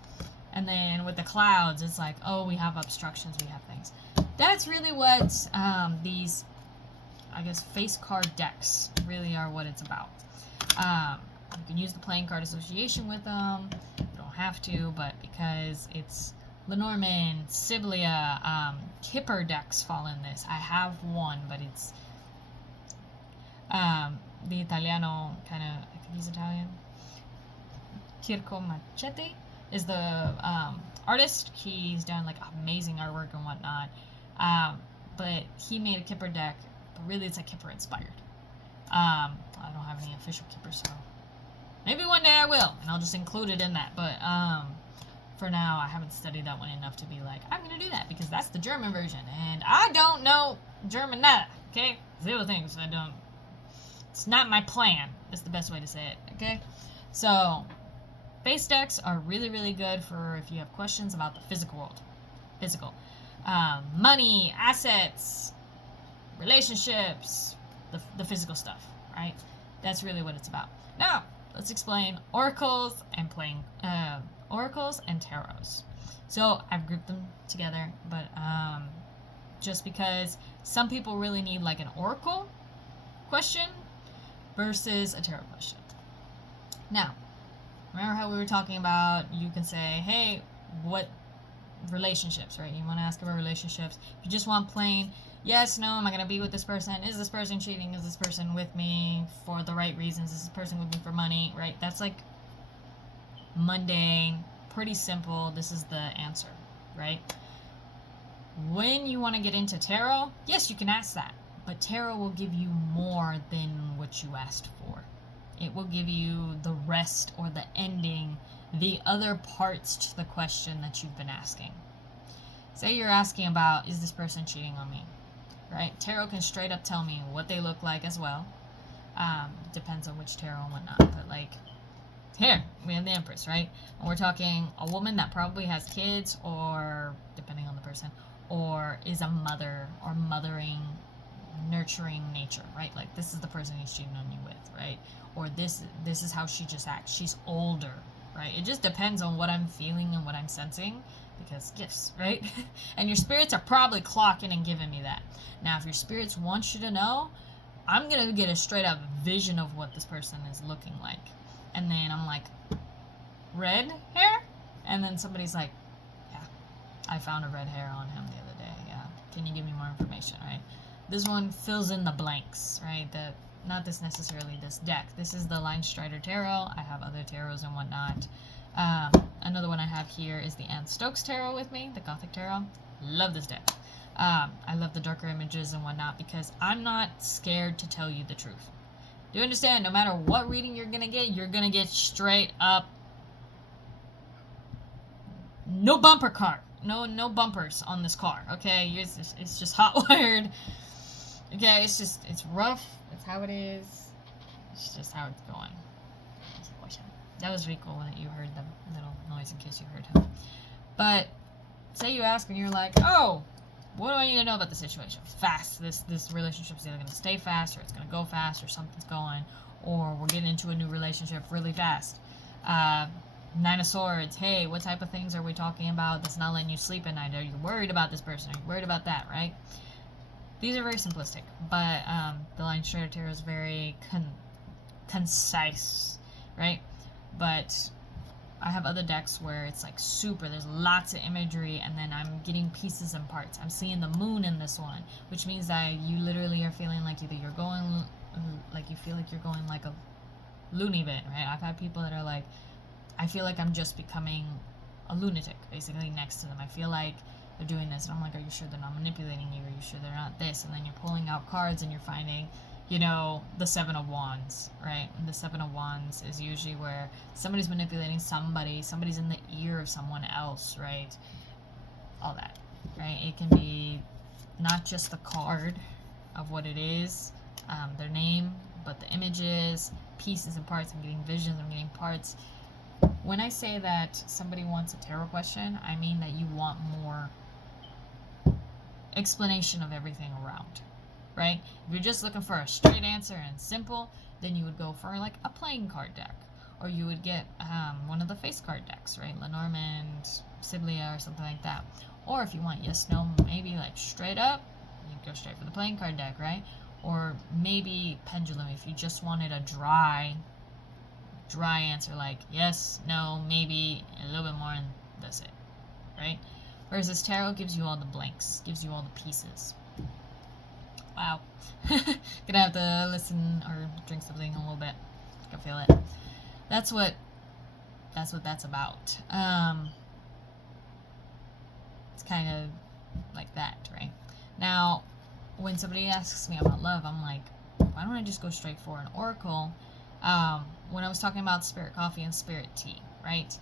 And then with the clouds, it's like, oh, we have obstructions, we have things. That's really what these, I guess, face card decks really are what it's about. You can use the playing card association with them. You don't have to, but because it's Lenormand, Sibilla, Kipper decks fall in this. I have one, but it's the Italiano kind of, I think he's Italian. Kirko Machete is the artist. He's done like amazing artwork and whatnot. But he made a Kipper deck, but really it's like Kipper inspired. I don't have any official Kipper, so maybe one day I will, and I'll just include it in that. But for now, I haven't studied that one enough to be like, I'm going to do that, because that's the German version, and I don't know German nada, okay? Zero things, I don't, it's not my plan, that's the best way to say it, okay? So, face decks are really, really good for if you have questions about the physical world. Money, assets, relationships, the physical stuff, right? That's really what it's about. Now, let's explain oracles and oracles and tarots. So I've grouped them together, but just because some people really need like an oracle question versus a tarot question. Now, remember how we were talking about, you can say, hey, what relationships, right? You want to ask about relationships. If you just want plain, yes, no, am I going to be with this person? Is this person cheating? Is this person with me for the right reasons? Is this person with me for money, right? That's like mundane, pretty simple. This is the answer, right? When you want to get into tarot, yes, you can ask that, but tarot will give you more than what you asked for. It will give you the rest or the ending, the other parts to the question that you've been asking. Say you're asking about, is this person cheating on me? Right? Tarot can straight up tell me what they look like as well. Depends on which tarot and whatnot. But like, here, we have the Empress, right? And we're talking a woman that probably has kids, or, depending on the person, or is a mother, or mothering, nurturing nature, right? Like, this is the person he's cheating on you with, right? Or this is how she just acts. She's older, right? It just depends on what I'm feeling and what I'm sensing, because gifts, right? And your spirits are probably clocking and giving me that. Now, if your spirits want you to know, I'm going to get a straight up vision of what this person is looking like. And then I'm like, red hair? And then somebody's like, yeah, I found a red hair on him the other day. Yeah. Can you give me more information, right? This one fills in the blanks, right? Not this necessarily this deck. This is the Line Strider Tarot. I have other tarots and whatnot. Another one I have here is the Anne Stokes Tarot with me, the Gothic Tarot. Love this deck. I love the darker images and whatnot because I'm not scared to tell you the truth. Do you understand? No matter what reading you're going to get straight up no bumper car. No bumpers on this car, okay? It's just hot wired. Okay, it's rough. That's how it is. It's just how it's going. That was really cool when you heard the little noise in case you heard him. But say you ask and you're like, oh, what do I need to know about the situation? Fast. This relationship is either going to stay fast or it's going to go fast or something's going, or we're getting into a new relationship really fast. Nine of Swords. Hey, what type of things are we talking about that's not letting you sleep at night? Are you worried about this person? Are you worried about that, right? These are very simplistic, but the Line Strider Tarot is very concise, right? But I have other decks where it's like super, there's lots of imagery, and then I'm getting pieces and parts. I'm seeing the moon in this one, which means that you literally are feeling like either you're going, like you feel like you're going like a loony bin, right? I've had people that are like, I feel like I'm just becoming a lunatic, basically, next to them. I feel like they're doing this, and I'm like, are you sure they're not manipulating you? Are you sure they're not this? And then you're pulling out cards, and you're finding, you know, the Seven of Wands, right? And the Seven of Wands is usually where somebody's manipulating somebody's in the ear of someone else, right? All that, right? It can be not just the card of what it is, their name, but the images, pieces and parts. I'm getting visions, I'm getting parts. When I say that somebody wants a tarot question, I mean that you want more explanation of everything around, right? If you're just looking for a straight answer and simple, then you would go for like a playing card deck, or you would get one of the face card decks, right? Lenormand, Sibilla, or something like that. Or if you want yes, no, maybe like straight up, you go straight for the playing card deck, right? Or maybe Pendulum if you just wanted a dry answer, like yes, no, maybe, a little bit more, and that's it, right? Whereas this tarot gives you all the blanks, gives you all the pieces. Wow. Gonna have to listen or drink something a little bit. I can feel it. That's what that's about. It's kind of like that, right? Now, when somebody asks me about love, I'm like, why don't I just go straight for an oracle? When I was talking about spirit coffee and spirit tea, right?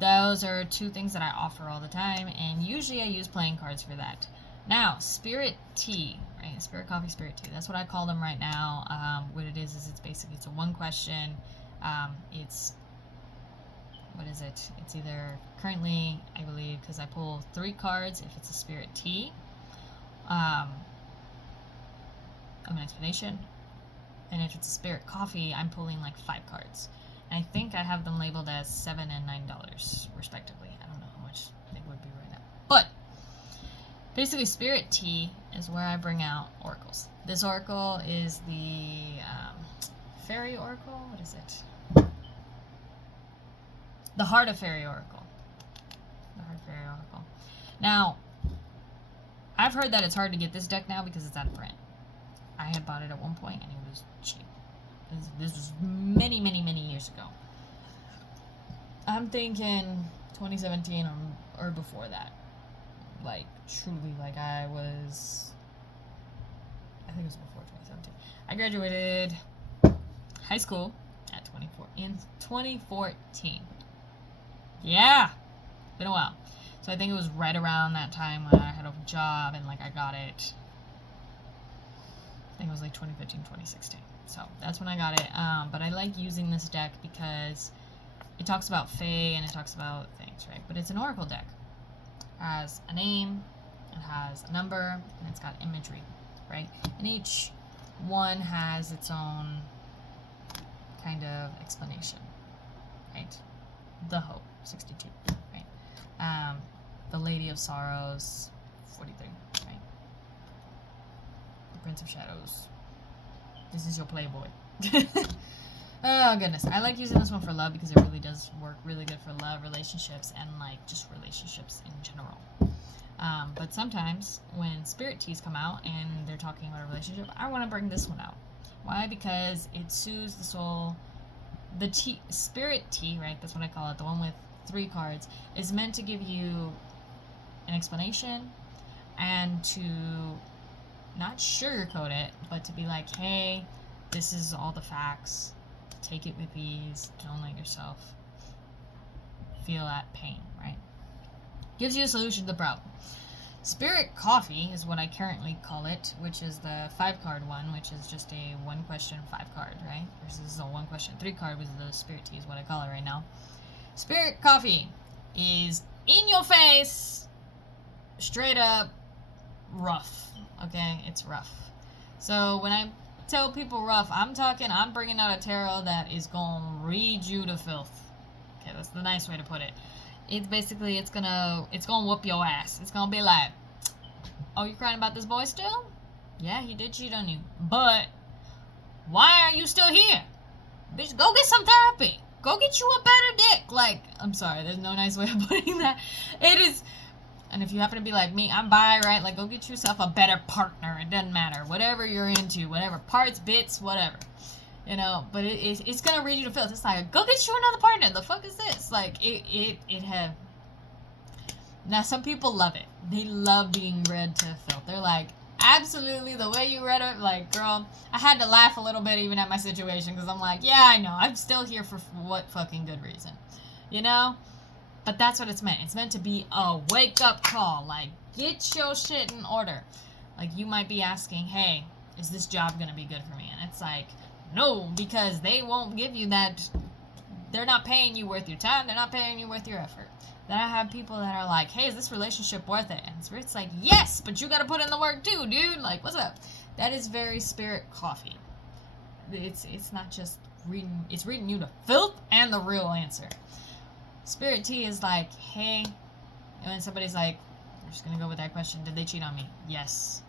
Those are two things that I offer all the time, and usually I use playing cards for that. Now, spirit tea, right? Spirit coffee, spirit tea. That's what I call them right now. What it is it's basically, it's a one question. It's, what is it? It's either currently, I believe, because I pull 3 cards if it's a spirit tea. Of an explanation. And if it's a spirit coffee, I'm pulling like 5 cards. And I think I have them labeled as $7 and $9 respectively. I don't know how much they would be right now. But basically, spirit tea is where I bring out oracles. This oracle is the fairy oracle. What is it? The Heart of Fairy Oracle. The Heart of Fairy Oracle. Now, I've heard that it's hard to get this deck now because it's out of print. I had bought it at one point and it was cheap. This was many, many, many years ago. I'm thinking 2017 or before that. Like, truly, like I think it was before 2017. I graduated high school in 2014. Yeah, been a while. So I think it was right around that time when I had a job and like I got it. I think it was like 2015, 2016. So that's when I got it. But I like using this deck because it talks about Fae and it talks about things, right? But it's an oracle deck. It has a name, it has a number, and it's got imagery, right? And each one has its own kind of explanation, right? The Hope, 62, right? The Lady of Sorrows, 43, right? The Prince of Shadows. This is your Playboy. Oh, goodness. I like using this one for love because it really does work really good for love, relationships, and, like, just relationships in general. But sometimes when spirit teas come out and they're talking about a relationship, I want to bring this one out. Why? Because it soothes the soul. The spirit tea, right? That's what I call it. The one with 3 cards is meant to give you an explanation and to not sugarcoat it, but to be like, hey, this is all the facts. Take it with ease. Don't let yourself feel that pain, right? Gives you a solution to the problem. Spirit Coffee is what I currently call it, which is the 5-card one, which is just a 1-question 5-card, right? Versus a 1-question 3-card, which is the Spirit Tea is what I call it right now. Spirit Coffee is in your face, straight up rough, okay? It's rough. So when I tell people rough, I'm bringing out a tarot that is going to read you to filth. Okay, that's the nice way to put it. It's basically, it's gonna whoop your ass. It's gonna be like, oh, you crying about this boy still? Yeah, he did cheat on you. But, why are you still here? Bitch, go get some therapy. Go get you a better dick. Like, I'm sorry, there's no nice way of putting that. It is, and if you happen to be like me, I'm bi, right? Like, go get yourself a better partner. It doesn't matter. Whatever you're into, whatever. Parts, bits, whatever. You know, but it's gonna read you to filth. It's like, go get you another partner. The fuck is this? Like, it have. Now, some people love it. They love being read to filth. They're like, absolutely, the way you read it, like, girl, I had to laugh a little bit even at my situation, because I'm like, yeah, I know, I'm still here for what fucking good reason. You know? But that's what it's meant. It's meant to be a wake-up call. Like, get your shit in order. Like, you might be asking, hey, is this job gonna be good for me? And it's like, no, because they won't give you that. They're not paying you worth your time. They're not paying you worth your effort. Then I have people that are like, hey, is this relationship worth it? And Spirit's like, yes, but you got to put in the work too, dude. Like, what's up? That is very Spirit Coffee. It's not just reading. It's reading you to filth and the real answer. Spirit Tea is like, hey, and when somebody's like, we're just going to go with that question. Did they cheat on me? Yes.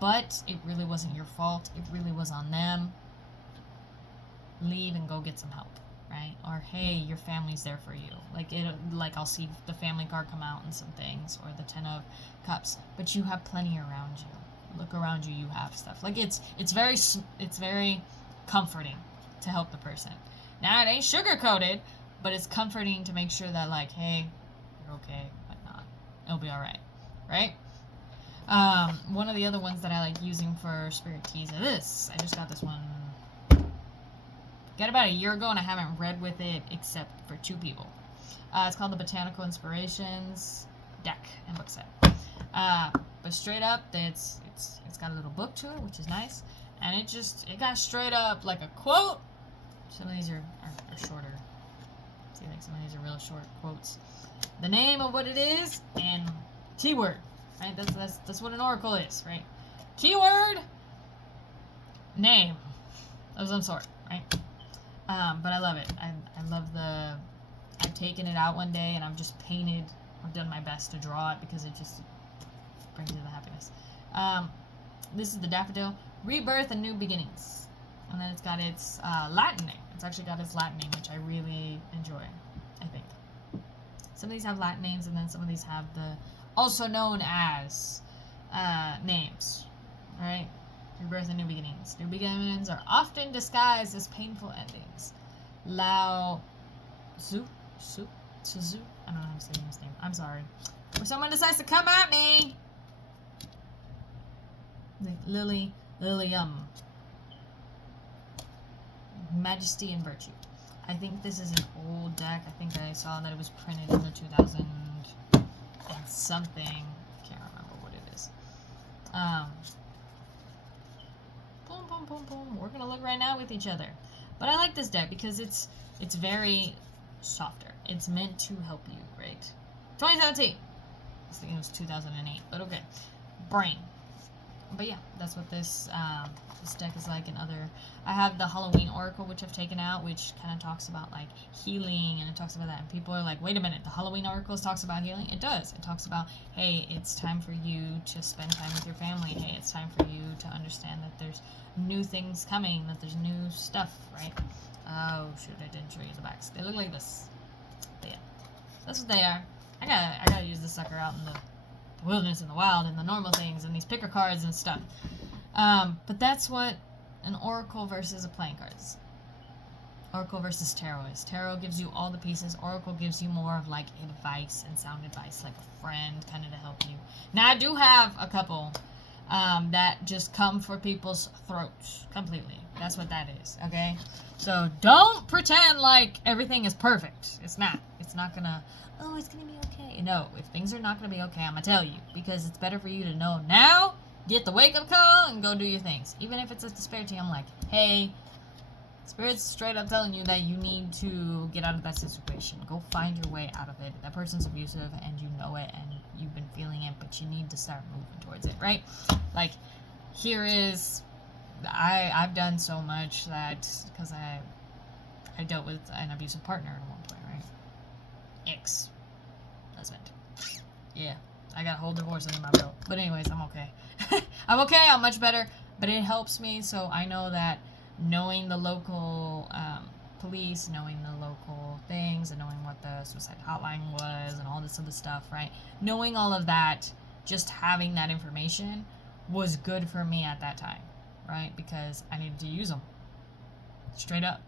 But it really wasn't your fault. It really was on them. Leave and go get some help, right? Or hey, your family's there for you. Like I'll see the family card come out and some things, or the 10 of Cups. But you have plenty around you. Look around you, you have stuff. Like it's very comforting to help the person. Now it ain't sugar coated, but it's comforting to make sure that like, hey, you're okay, whatnot. It'll be all right, right? One of the other ones that I like using for spirit teas is this. I just got this one. Got about a year ago, and I haven't read with it except for 2 people. It's called the Botanical Inspirations deck and book set. But straight up, it's got a little book to it, which is nice, and it got straight up like a quote. Some of these are shorter. See, like some of these are real short quotes. The name of what it is and keyword. Right, that's what an oracle is, right? Keyword, name of some sort, right? But I love it. I love I've taken it out one day and I've just painted. I've done my best to draw it because it just brings you the happiness. This is the daffodil, rebirth and new beginnings, and then it's got its Latin name. It's actually got its Latin name, which I really enjoy. I think some of these have Latin names, and then some of these have the also known as names. All right. Rebirth and new beginnings. New beginnings are often disguised as painful endings. Lao Tzu? I don't know how to say his name. I'm sorry. Or someone decides to come at me. Like Lilium. Majesty and Virtue. I think this is an old deck. I think I saw that it was printed in the 2000 and something. Can't remember what it is. Boom, boom, boom, boom. We're gonna look right now with each other. But I like this deck because it's very softer. It's meant to help you, right? 2017. I think it was 2008, but okay. Brain. But yeah, that's what this this deck is like. And I have the Halloween Oracle, which I've taken out, which kind of talks about like healing, and it talks about that. And people are like, wait a minute, the Halloween Oracle talks about healing? It does. It talks about, hey, it's time for you to spend time with your family. Hey, it's time for you to understand that there's new things coming, that there's new stuff, right? Oh shoot, I didn't show you the backs. They look like this. But yeah, that's what they are. I gotta use this sucker out in the wilderness and the wild and the normal things and these picker cards and stuff. But that's what an oracle versus a playing card is. Oracle versus tarot is. Tarot gives you all the pieces. Oracle gives you more of like advice and sound advice, like a friend kind of to help you. Now I do have a couple that just come for people's throats completely. That's what that is, okay? So don't pretend like everything is perfect. It's not. It's not gonna, oh, it's gonna be okay. No, if things are not gonna be okay, I'm gonna tell you, because it's better for you to know now, get the wake-up call, and go do your things. Even if it's a disparity, I'm like, hey, Spirit's straight up telling you that you need to get out of that situation. Go find your way out of it. That person's abusive, and you know it, and you've been feeling it, but you need to start moving towards it, right? Like, here is, I've done so much that, because I dealt with an abusive partner at one point, right? Ex-husband. Yeah, I got a whole divorce under my belt. But anyways, I'm okay. I'm okay, I'm much better, but it helps me, so I know that knowing the local police, knowing the local things, and knowing what the suicide hotline was, and all this other stuff, right? Knowing all of that, just having that information was good for me at that time, right? Because I needed to use them. Straight up.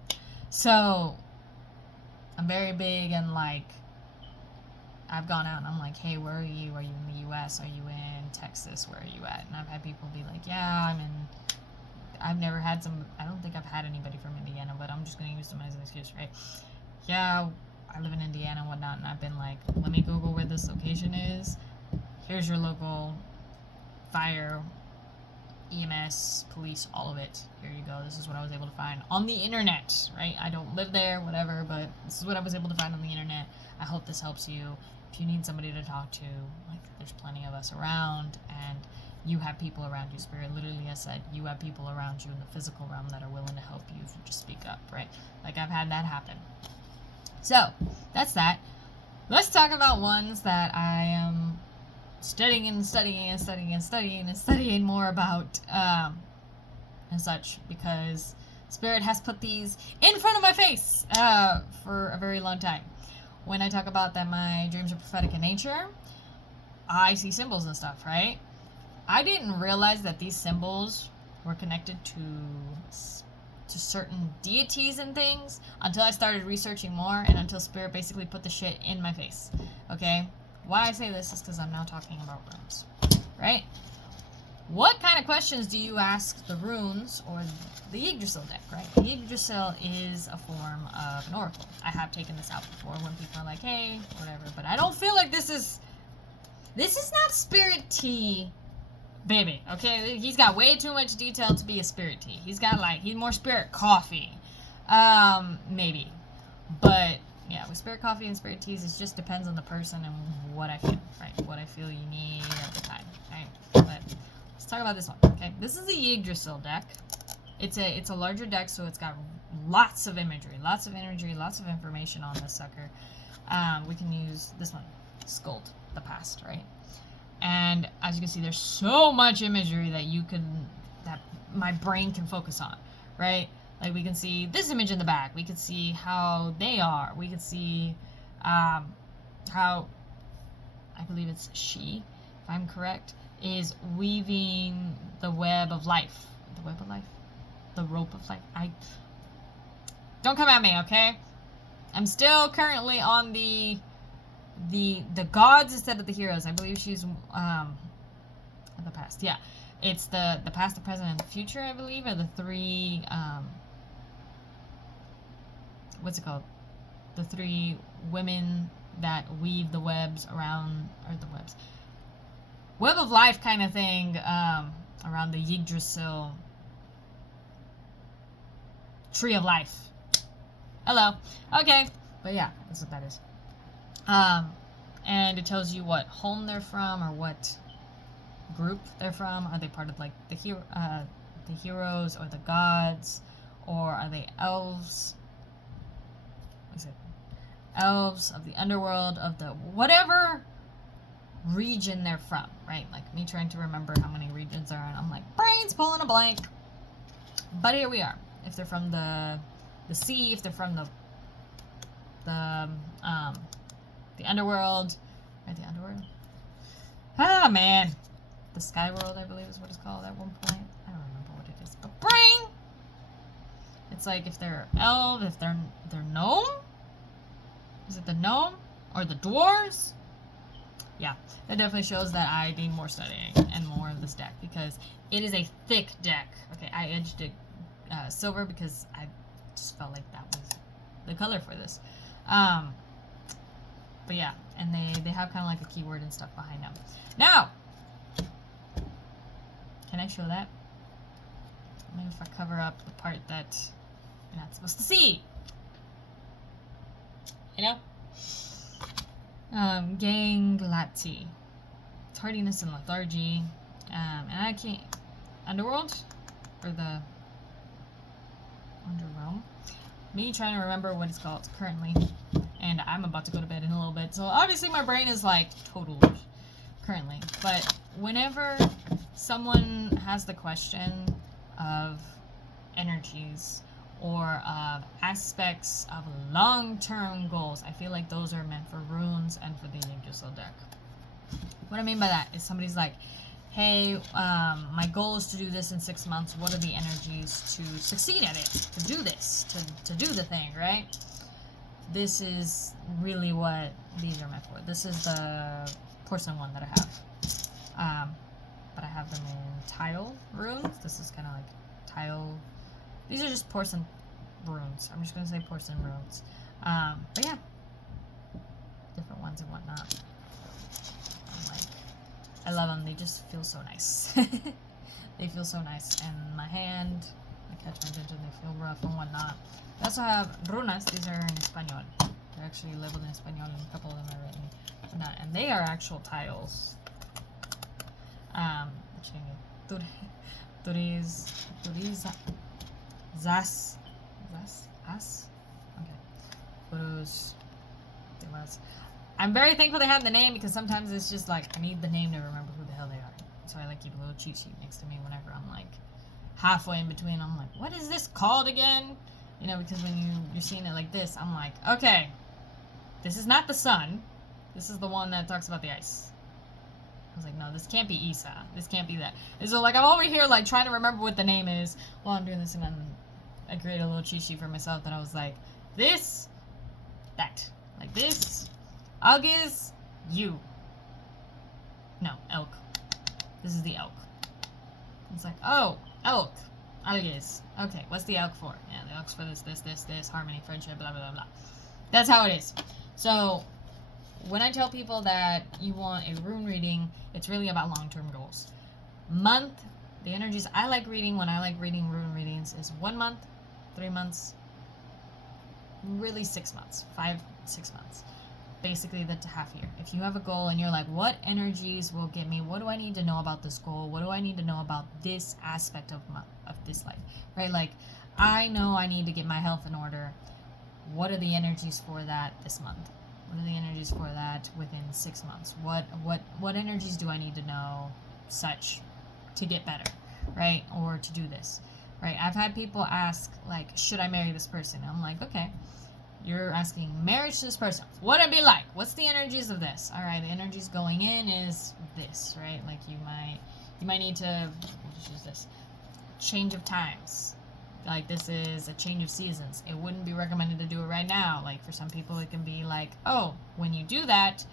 So, I'm very big and like, I've gone out and I'm like, hey, where are you? Are you in the U.S.? Are you in Texas? Where are you at? And I've had people be like, yeah, I've never had I don't think I've had anybody from Indiana, but I'm just going to use them as an excuse, right? Yeah, I live in Indiana and whatnot, and I've been like, let me Google where this location is. Here's your local fire, EMS, police, all of it. Here you go. This is what I was able to find on the internet, right? I don't live there, whatever, but this is what I was able to find on the internet. I hope this helps you. If you need somebody to talk to, like, there's plenty of us around, and you have people around you. Spirit literally has said you have people around you in the physical realm that are willing to help you if you just speak up, right? Like, I've had that happen. So, that's that. Let's talk about ones that I am studying and studying and studying and studying and studying more about, and such, because Spirit has put these in front of my face for a very long time. When I talk about that my dreams are prophetic in nature, I see symbols and stuff, right? I didn't realize that these symbols were connected to certain deities and things until I started researching more, and until Spirit basically put the shit in my face, okay? Why I say this is because I'm now talking about runes, right? What kind of questions do you ask the runes or the Yggdrasil deck, right? The Yggdrasil is a form of an oracle. I have taken this out before when people are like, hey, whatever, but I don't feel like this is not Spirit tea, baby, okay? He's got way too much detail to be a Spirit tea. He's more Spirit coffee, maybe. But yeah, with Spirit coffee and Spirit teas, it just depends on the person and what I feel, right? What I feel you need at the time, right? But let's talk about this one, okay? This is the Yggdrasil deck. It's a larger deck, so it's got lots of imagery, lots of energy, lots of information on this sucker. We can use this one, Skuld, the past, right? And as you can see, there's so much imagery that my brain can focus on, right? Like, we can see this image in the back. We can see how they are. We can see how, I believe it's she, if I'm correct, is weaving the web of life. The web of life? The rope of life? Don't come at me, okay? I'm still currently on the gods instead of the heroes. I believe she's the past. Yeah. It's the past, the present, and the future, I believe, are the three what's it called? The three women that weave the webs around, or the webs, web of life kind of thing, around the Yggdrasil tree of life. Hello. Okay. But yeah, that's what that is. And it tells you what home they're from, or what group they're from. Are they part of like the heroes or the gods, or are they elves? What is it? Elves of the underworld, of the whatever region they're from, right? Like me trying to remember how many regions there are, and I'm like, brains pulling a blank. But here we are. If they're from the sea, if they're from the underworld, right? The underworld. Ah, man, the sky world, I believe is what it's called at one point. I don't remember what it is. But brain. It's like if they're elf, if they're gnome. Is it the gnome or the dwarves? Yeah, that definitely shows that I need more studying and more of this deck, because it is a thick deck. Okay, I edged it silver because I just felt like that was the color for this. But yeah, and they have kind of like a keyword and stuff behind them. Now, can I show that? Maybe if I cover up the part that you're not supposed to see. You know? Ganglati. Tardiness and lethargy. And I can't... Underworld? Or the... Underrealm? Me trying to remember what it's called currently. And I'm about to go to bed in a little bit. So obviously my brain is like total currently. But whenever someone has the question of energies or aspects of long-term goals, I feel like those are meant for runes and for the Yggdrasil deck. What I mean by that is somebody's like, hey, my goal is to do this in 6 months. What are the energies to succeed at it? To do this, to do the thing, right? This is really what these are meant for. This is the porcelain one that I have. But I have them in tile runes. This is kind of like tile. These are just porcelain runes. I'm just going to say porcelain runes. But yeah. Different ones and whatnot. I love them. They just feel so nice. They feel so nice. And my hand, they catch my attention. They feel rough and whatnot. I also have runas. These are in Espanol. They're actually labeled in Espanol, and a couple of them are written whatnot. And they are actual tiles. Zas. Okay. I'm very thankful they have the name, because sometimes it's just like I need the name to remember who the hell they are. So I like keep a little cheat sheet next to me whenever I'm like halfway in between. I'm like, what is this called again? You know, because when you're seeing it like this, I'm like, okay, this is not the sun. This is the one that talks about the ice. I was like, no, this can't be Isa. This can't be that. And so like I'm over here like trying to remember what the name is while I'm doing this, and then I created a little cheat sheet for myself that I was like, this, that, like this. August, you. No, elk. This is the elk. It's like, oh, elk. Alges. Okay, what's the elk for? Yeah, the elk's for this, harmony, friendship, blah, blah, blah, blah. That's how it is. So, when I tell people that you want a rune reading, it's really about long-term goals. Month, the energies I like reading when I like reading rune readings is 1 month, 3 months, really 6 months, 5-6 months. Basically the half year. If you have a goal and you're like, what energies will get me? What do I need to know about this goal? What do I need to know about this aspect of this life? Right? Like, I know I need to get my health in order. What are the energies for that this month? What are the energies for that within 6 months? What energies do I need to know such to get better, right? Or to do this, right? I've had people ask, like, should I marry this person? I'm like, okay. You're asking marriage to this person. What would it be like? What's the energies of this? All right, the energies going in is this, right? Like you might need to, we'll just use this, change of times. Like this is a change of seasons. It wouldn't be recommended to do it right now. Like for some people, it can be like, oh, when you do that,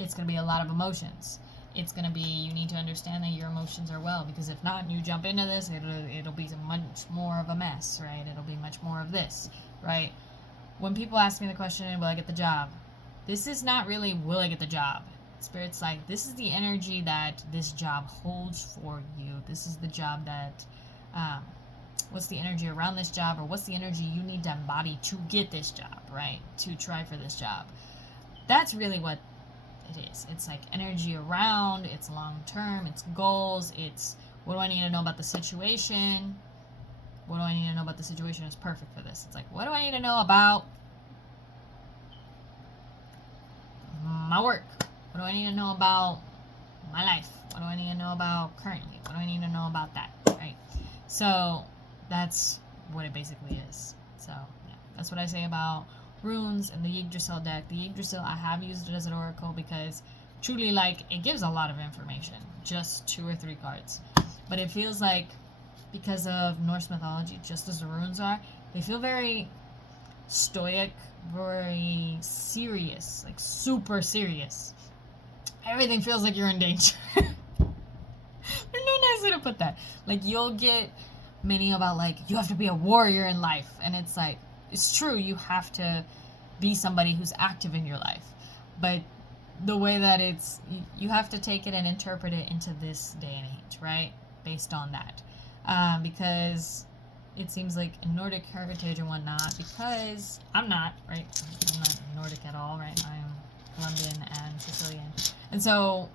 it's going to be a lot of emotions. It's going to be, you need to understand that your emotions are well, because if not, you jump into this, it'll be much more of a mess, right? It'll be much more of this, right? when people ask me the question, will I get the job? This is not really, will I get the job? Spirit's like, this is the energy that this job holds for you. This is the job that, what's the energy around this job, or what's the energy you need to embody to get this job, right? To try for this job. That's really what it is. It's like energy around, it's long term, it's goals, it's what do I need to know about the situation? What do I need to know about the situation is perfect for this. It's like, what do I need to know about my work? What do I need to know about my life? What do I need to know about currently? What do I need to know about that, right? So that's what it basically is. So yeah, that's what I say about runes and the Yggdrasil deck. The Yggdrasil, I have used it as an oracle because truly, like, it gives a lot of information. Just 2 or 3 cards. But it feels like, because of Norse mythology, just as the runes are, they feel very stoic, very serious, like super serious. Everything feels like you're in danger. There's no nice way to put that. Like, you'll get many about, like, you have to be a warrior in life. And it's like, it's true, you have to be somebody who's active in your life. But the way that it's, you have to take it and interpret it into this day and age, right? Based on that. Because it seems like in Nordic heritage and whatnot, because I'm not, right? I'm not Nordic at all, right? I am Colombian and Sicilian. And so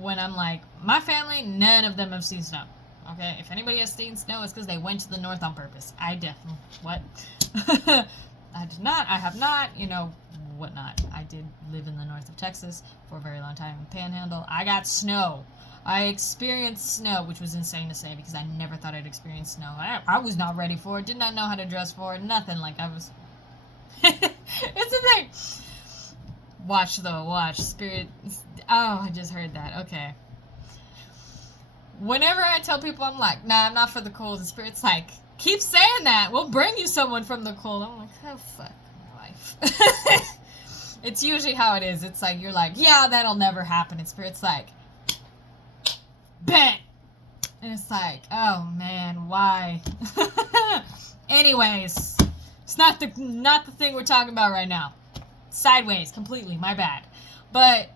when I'm like, my family, none of them have seen snow. Okay? If anybody has seen snow, it's because they went to the north on purpose. I definitely, what? I did not. I have not, you know, whatnot. I did live in the north of Texas for a very long time in Panhandle. I got snow. I experienced snow, which was insane to say because I never thought I'd experience snow. I was not ready for it, did not know how to dress for it, nothing. Like, I was... It's a thing. Watch, though, watch. Spirit... Oh, I just heard that. Okay. Whenever I tell people, I'm like, nah, I'm not for the cold, the Spirit's like, keep saying that. We'll bring you someone from the cold. I'm like, oh, fuck my life. It's usually how it is. It's like, you're like, yeah, that'll never happen. And Spirit's like... Bet. And it's like, oh man, why? Anyways, it's not the thing we're talking about right now. Sideways, completely, my bad. But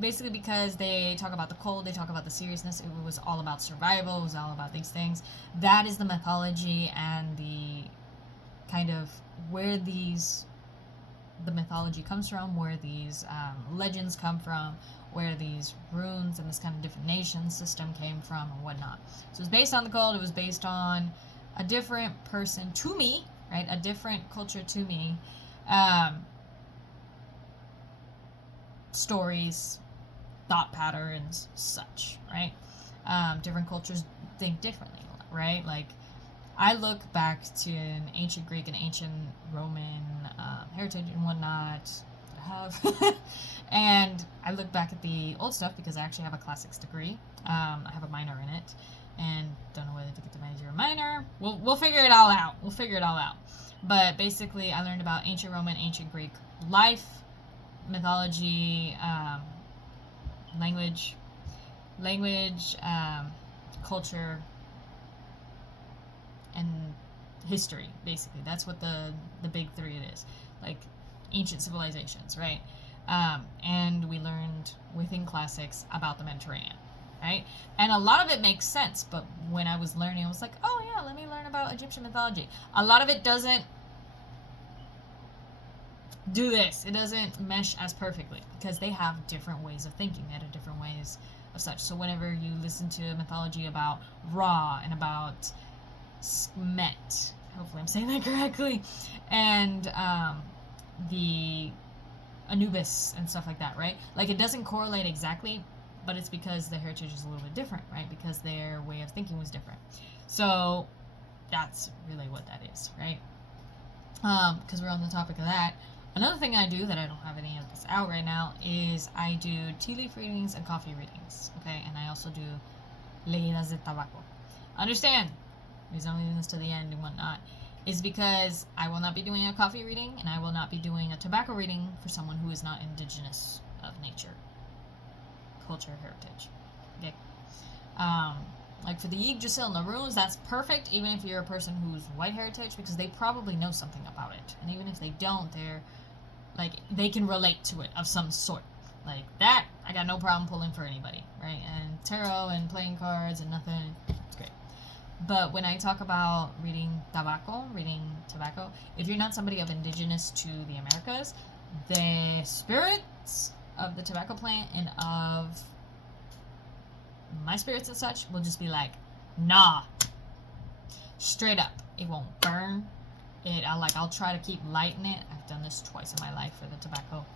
basically because they talk about the cold, they talk about the seriousness, it was all about survival, it was all about these things. That is the mythology and the kind of where the mythology comes from, where these legends come from, where these runes and this kind of divination system came from and whatnot. So it was based on the cold, it was based on a different person to me, right? A different culture to me. Stories, thought patterns, such, right? Different cultures think differently, right? Like, I look back to an ancient Greek and ancient Roman heritage and whatnot that I have. And I look back at the old stuff because I actually have a classics degree. I have a minor in it. And don't know whether to get the major or minor. We'll figure it all out. We'll figure it all out. But basically, I learned about ancient Roman, ancient Greek life, mythology, language, culture, and history, basically. That's what the big 3 it is. Like, ancient civilizations, right? And we learned within classics about the Mediterranean, right? And a lot of it makes sense, but when I was learning, I was like, oh yeah, let me learn about Egyptian mythology. A lot of it doesn't do this. It doesn't mesh as perfectly because they have different ways of thinking. They have different ways of such. So whenever you listen to mythology about Ra and about Smet, hopefully I'm saying that correctly, and the Anubis and stuff like that, right? Like, it doesn't correlate exactly, but it's because the heritage is a little bit different, right? Because their way of thinking was different. So that's really what that is, right? Because we're on the topic of that. Another thing I do that I don't have any of this out right now is I do tea leaf readings and coffee readings, okay? And I also do Leidas del Tabacco. Understand, the reason I'm leaving this to the end and whatnot is because I will not be doing a coffee reading and I will not be doing a tobacco reading for someone who is not indigenous of nature, culture, heritage, okay? Like for the Yggdrasil Norse, that's perfect, even if you're a person who's white heritage, because they probably know something about it. And even if they don't, they're like, they can relate to it of some sort. Like that, I got no problem pulling for anybody, right? And tarot and playing cards and nothing, it's great. But when I talk about reading tobacco, if you're not somebody of indigenous to the Americas, the spirits of the tobacco plant and of my spirits and such will just be like, nah, straight up. It won't burn. I'll try to keep lighting it. I've done this twice in my life for the tobacco.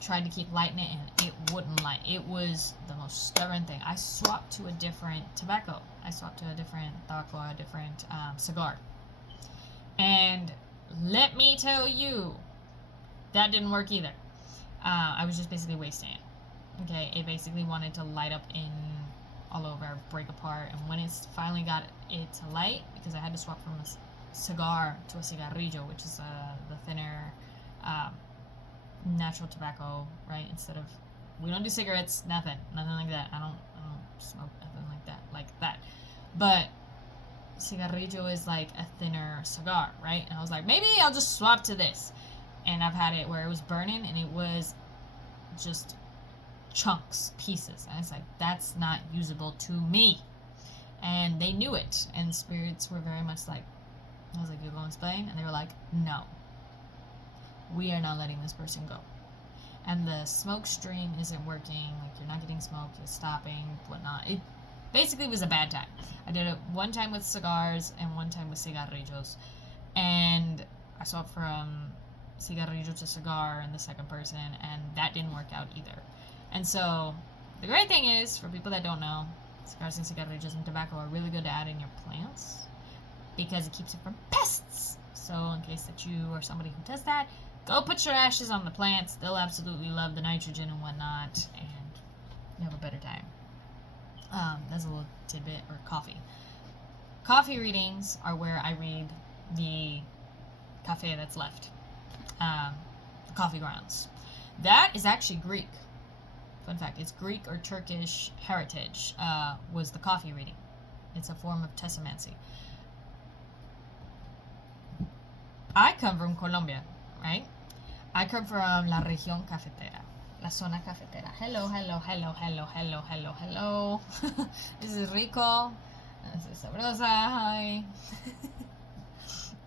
Tried to keep lighting it and it wouldn't light. It was the most stubborn thing. I swapped to a different tobacco. I swapped to a different tobacco, a different cigar. And let me tell you, that didn't work either. I was just basically wasting it. Okay, it basically wanted to light up in all over, break apart, and when it's finally got it to light, because I had to swap from a cigar to a cigarrillo, which is the thinner natural tobacco, right? Instead of, we don't do cigarettes, nothing like that. I don't smoke nothing like that. But cigarrillo is like a thinner cigar, right? And I was like, maybe I'll just swap to this. And I've had it where it was burning and it was just chunks, pieces. And it's like, that's not usable to me. And they knew it. And spirits were very much like, I was like, you'll go and explain? And they were like, no. We are not letting this person go. And the smoke stream isn't working. Like, you're not getting smoke, it's stopping, whatnot. It basically was a bad time. I did it one time with cigars and one time with cigarrillos. And I swapped from cigarrillo to cigar and the second person, and that didn't work out either. And so, the great thing is, for people that don't know, cigars and cigarrillos and tobacco are really good to add in your plants because it keeps it from pests. So, in case that you or somebody who does that, go put your ashes on the plants. They'll absolutely love the nitrogen and whatnot, and you have a better time. That's a little tidbit. Or coffee. Coffee readings are where I read the cafe that's left. The coffee grounds. That is actually Greek. Fun fact, it's Greek or Turkish heritage, was the coffee reading. It's a form of tessemancy. I come from Colombia, right? I come from la región cafetera, la zona cafetera. Hello. This is Rico. This is Sabrosa. Hi.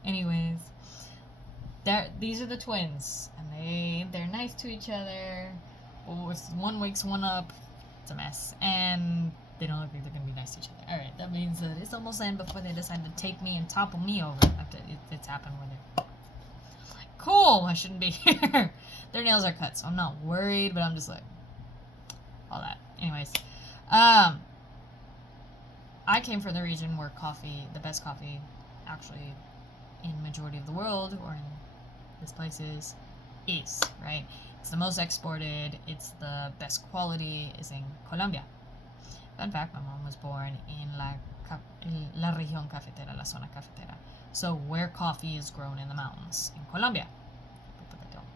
Anyways, these are the twins, and they're nice to each other. One wakes one up. It's a mess, and they don't look like they're gonna be nice to each other. All right, that means that it's almost end before they decide to take me and topple me over. After it's happened where they're like, cool, I shouldn't be here. Their nails are cut, so I'm not worried, but I'm just like, all that. Anyways, I came from the region where the best coffee, actually, in majority of the world, or in this place is, right? It's the most exported, it's the best quality, is in Colombia. Fun fact, my mom was born in la región cafetera, la zona cafetera. So where coffee is grown in the mountains in Colombia. People that don't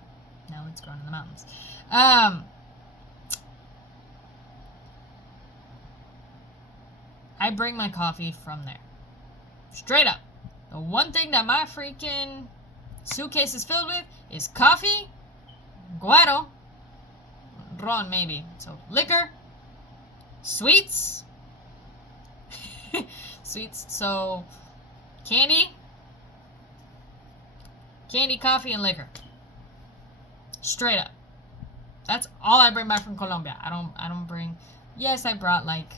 know it's grown in the mountains. I bring my coffee from there. Straight up. The one thing that my freaking suitcase is filled with is coffee, guaro, ron maybe. So liquor, sweets, so candy, coffee, and liquor. Straight up. That's all I bring back from Colombia. I don't bring. Yes, I brought like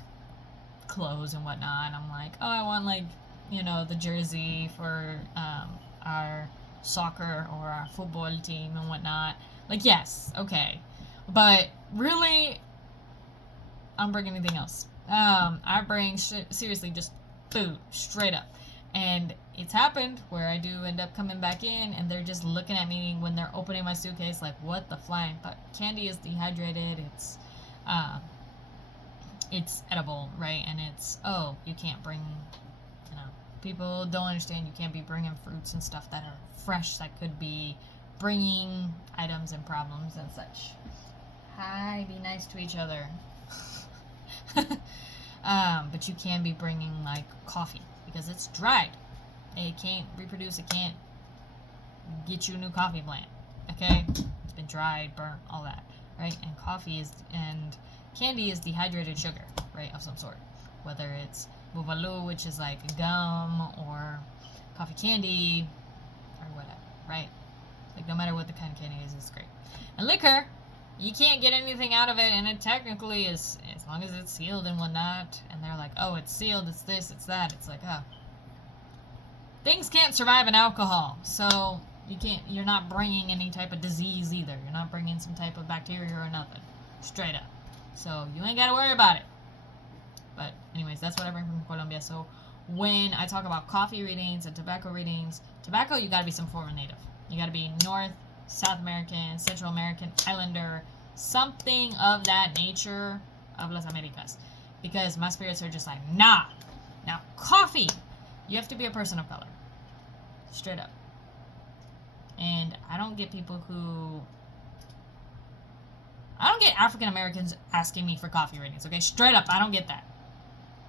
clothes and whatnot. I'm like, oh, I want like, the jersey for our soccer or our football team and whatnot. Like, yes, okay, but really, I don't bring anything else. I bring seriously just food, straight up. And it's happened where I do end up coming back in and they're just looking at me when they're opening my suitcase like, what the flying fuck? Candy is dehydrated, it's edible, right? And it's, you can't bring, people don't understand you can't be bringing fruits and stuff that are fresh that could be bringing items and problems and such. Hi, be nice to each other. But you can be bringing like coffee because it's dried. It can't reproduce. It can't get you a new coffee plant. Okay, it's been dried, burnt, all that, right? And candy is dehydrated sugar, right, of some sort. Whether it's bouvalou, which is like gum, or coffee candy, or whatever, right? Like no matter what the kind of candy is, it's great. And liquor, you can't get anything out of it, and it technically is, as long as it's sealed and whatnot. And they're like, oh, it's sealed, it's this, it's that. It's like, oh, things can't survive in alcohol, so you're not bringing any type of disease either. You're not bringing some type of bacteria or nothing, straight up. So you ain't got to worry about it. But anyways, that's what I bring from Colombia. So when I talk about coffee readings and tobacco readings, tobacco, you got to be some form of native. You got to be North, South American, Central American, Islander, something of that nature of Las Americas. Because my spirits are just like, nah. Now, coffee, you have to be a person of color. Straight up. And I don't get African Americans asking me for coffee readings, okay? Straight up, I don't get that.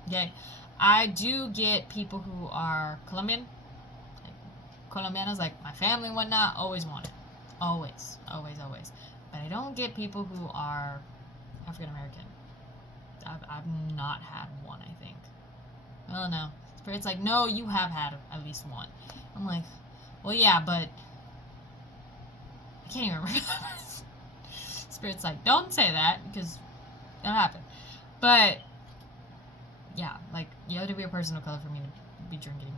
Okay? I do get people who are Colombian. Like, Colombianos, like my family and whatnot, always want it. Always. Always, always. But I don't get people who are African American. I've not had one, I think. Oh, no. Spirit's like, no, you have had at least one. I'm like, well, yeah, but I can't even remember. Spirit's like, don't say that, because that happened. But, yeah, like, you have to be a person of color for me to be drinking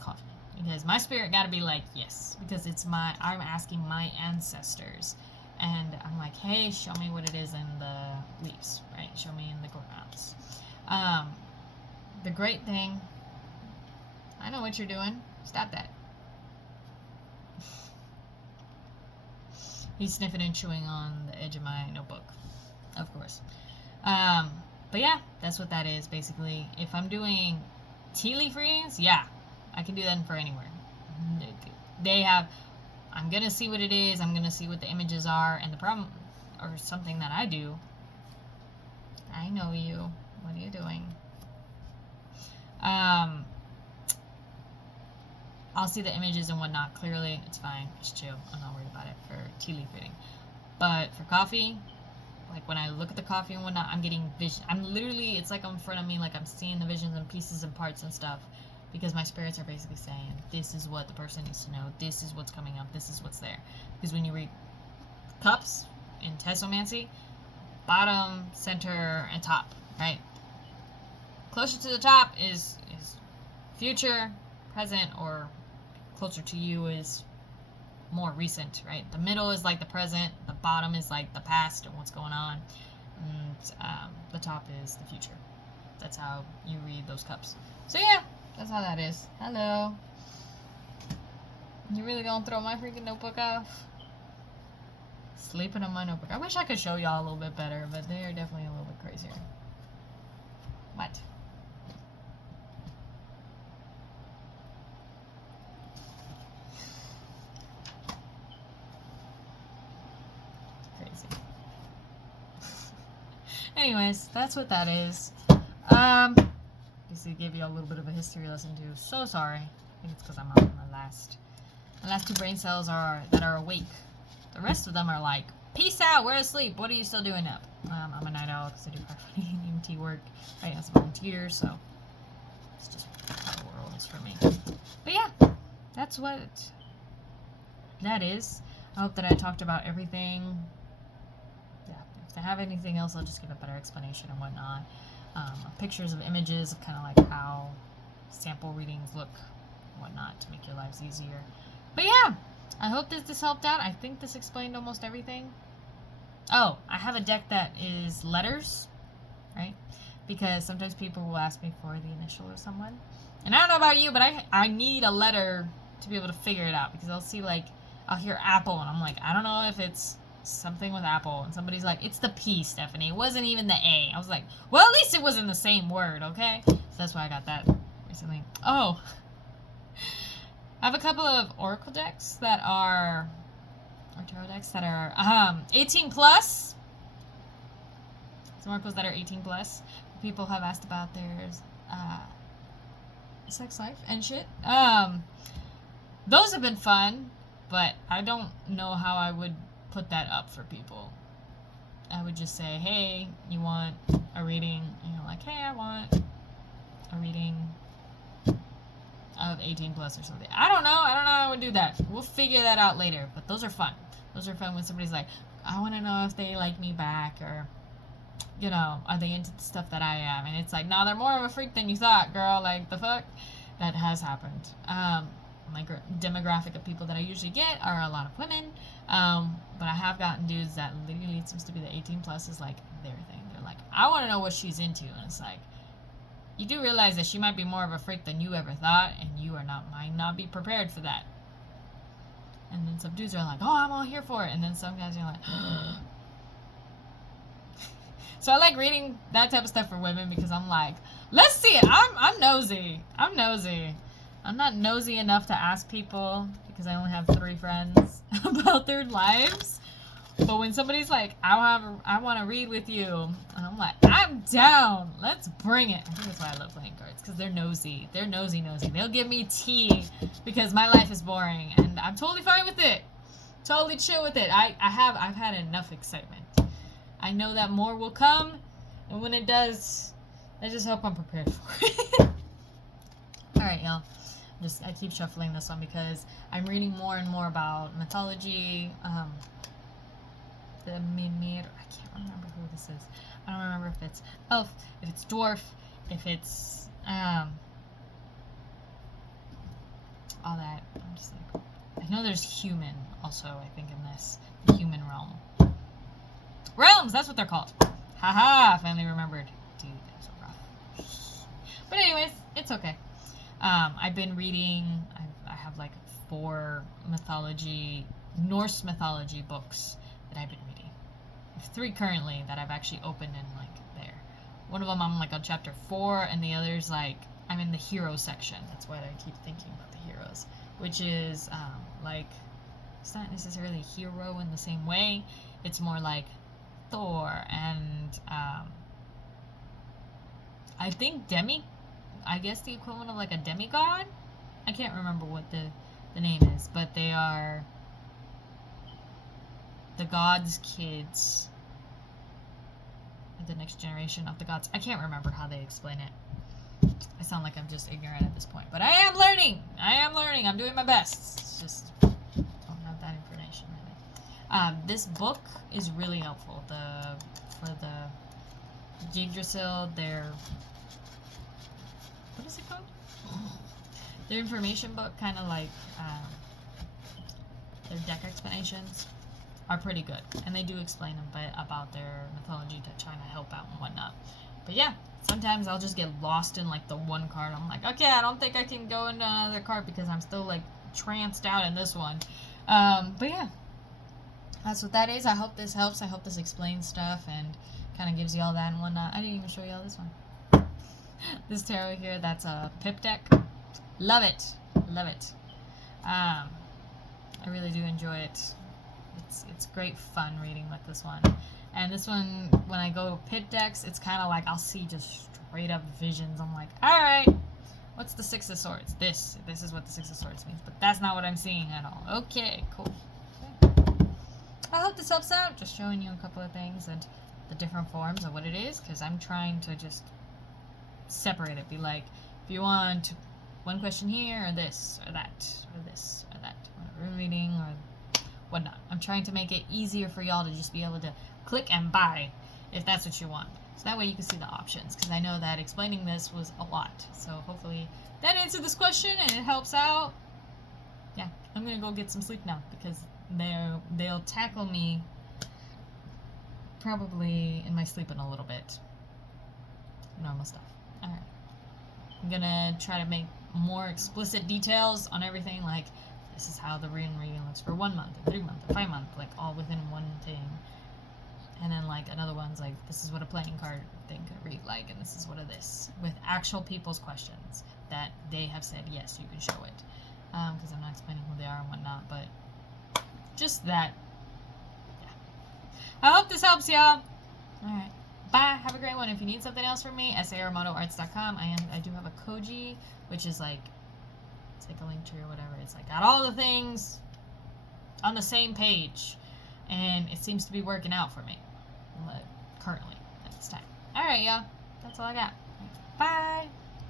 coffee. Because my spirit got to be like, yes, because I'm asking my ancestors. And I'm like, hey, show me what it is in the leaves, right? Show me in the grounds. The great thing, I know what you're doing. Stop that. He's sniffing and chewing on the edge of my notebook, of course. But yeah, that's what that is, basically. If I'm doing tea leaf readings, yeah, I can do that for anywhere. I'm going to see what it is, I'm going to see what the images are, and the problem, or something that I do, I know you, what are you doing? I'll see the images and whatnot clearly. It's fine. Just chill. I'm not worried about it for tea leaf reading. But for coffee, like when I look at the coffee and whatnot, I'm getting vision. It's like in front of me, like I'm seeing the visions and pieces and parts and stuff. Because my spirits are basically saying, this is what the person needs to know. This is what's coming up. This is what's there. Because when you read cups in Tessomancy, bottom, center, and top, right? Closer to the top is future, present, or closer to you is more recent, right? The middle is like the present, the bottom is like the past and what's going on, and the top is the future. That's how you read those cups. So yeah, that's how that is. Hello. You really gonna throw my freaking notebook off? Sleeping on my notebook. I wish I could show y'all a little bit better, but they are definitely a little bit crazier. What? Anyways, that's what that is. Just to give you a little bit of a history lesson too. So sorry. I think it's because I'm on my last two brain cells that are awake. The rest of them are like, peace out, we're asleep. What are you still doing up? I'm a night owl because I do EMT work. I have some volunteers, so it's just how the world is for me. But yeah, that's what that is. I hope that I talked about everything. If I have anything else, I'll just give a better explanation and whatnot. Pictures of images of kind of like how sample readings look and whatnot to make your lives easier. But yeah, I hope that this helped out. I think this explained almost everything. Oh, I have a deck that is letters, right? Because sometimes people will ask me for the initial of someone. And I don't know about you, but I need a letter to be able to figure it out. Because I'll hear apple, and I'm like, I don't know if it's something with apple, and somebody's like, it's the P, Stephanie, it wasn't even the A. I was like, well, at least it was in the same word, okay? So that's why I got that recently. Oh, I have a couple of oracle decks that are, or tarot decks that are 18 plus. Some oracles that are 18 plus, people have asked about their sex life and shit. Those have been fun, but I don't know how I would put that up for people. I would just say, hey, you want a reading? You know, like, hey, I want a reading of 18 plus or something. I don't know how I would do that. We'll figure that out later, but those are fun. Those are fun when somebody's like, I want to know if they like me back, or, you know, are they into the stuff that I am? And it's like, no, they're more of a freak than you thought, girl. Like, the fuck? That has happened. My demographic of people that I usually get are a lot of women, but I have gotten dudes that literally, it seems to be the 18 plus is like their thing. They're like, I want to know what she's into, and it's like, you do realize that she might be more of a freak than you ever thought, and you might not be prepared for that. And then some dudes are like, oh, I'm all here for it, and then some guys are like, so I like reading that type of stuff for women because I'm like, let's see it. I'm nosy. I'm not nosy enough to ask people because I only have 3 friends about their lives. But when somebody's like, I want to read with you, and I'm like, I'm down. Let's bring it. I think that's why I love playing cards, because they're nosy. They're nosy. They'll give me tea because my life is boring, and I'm totally fine with it. Totally chill with it. I've had enough excitement. I know that more will come, and when it does, I just hope I'm prepared for it. All right, y'all. I keep shuffling this one because I'm reading more and more about mythology. The Mimir, I can't remember who this is. I don't remember if it's elf, if it's dwarf, if it's all that. I'm just like, I know there's human also, I think, in this, the human realm. Realms, that's what they're called. Haha, finally remembered. Dude, that was so rough. But anyways, it's okay. I've been reading, I have like 4 Norse mythology books that I've been reading. I have 3 currently that I've actually opened and like there. One of them I'm like on chapter 4, and the other's like, I'm in the hero section. That's what I keep thinking about, the heroes. Which is like, it's not necessarily a hero in the same way. It's more like Thor and I think I guess the equivalent of like a demigod. I can't remember what the name is, but they are the gods' kids, the next generation of the gods. I can't remember how they explain it. I sound like I'm just ignorant at this point, but I am learning. I'm doing my best. It's just don't have that information really. This book is really helpful. For the Yggdrasil, what is it called? Their information book, kind of like their deck explanations, are pretty good, and they do explain about their mythology to try to help out and whatnot. But yeah, sometimes I'll just get lost in like the one card. I'm like, okay, I don't think I can go into another card because I'm still like tranced out in this one. But yeah, that's what that is. I hope this helps. I hope this explains stuff and kind of gives you all that and whatnot. I didn't even show you all this one. This tarot here, that's a pip deck. Love it. I really do enjoy it. It's great fun reading with this one. And this one, when I go pit decks, it's kind of like I'll see just straight up visions. I'm like, all right, what's the 6 of Swords? This is what the 6 of Swords means, but that's not what I'm seeing at all. Okay, cool. Okay. I hope this helps out. Just showing you a couple of things and the different forms of what it is, because I'm trying to just separate it. Be like, if you want one question here, or this, or that, or this, or that, or room reading, or whatnot. I'm trying to make it easier for y'all to just be able to click and buy if that's what you want. So that way you can see the options, because I know that explaining this was a lot. So hopefully that answered this question and it helps out. Yeah, I'm going to go get some sleep now, because they'll tackle me probably in my sleep in a little bit. Normal stuff. Alright. I'm going to try to make more explicit details on everything, like this is how the reading looks for 1 month, or 3 months, or 5 months, like all within one thing. And then like another one's like, this is what a playing card thing could read like, and this is what it is, with actual people's questions that they have said, yes, you can show it. Because I'm not explaining who they are and whatnot, but just that. Yeah. I hope this helps y'all. Alright. bye. Have a great one. If you need something else from me, sarmotoarts.com. I do have a Koji, which is like, it's like a link tree or whatever. It's like got all the things on the same page, and it seems to be working out for me currently at this time. All right, y'all. That's all I got. Bye.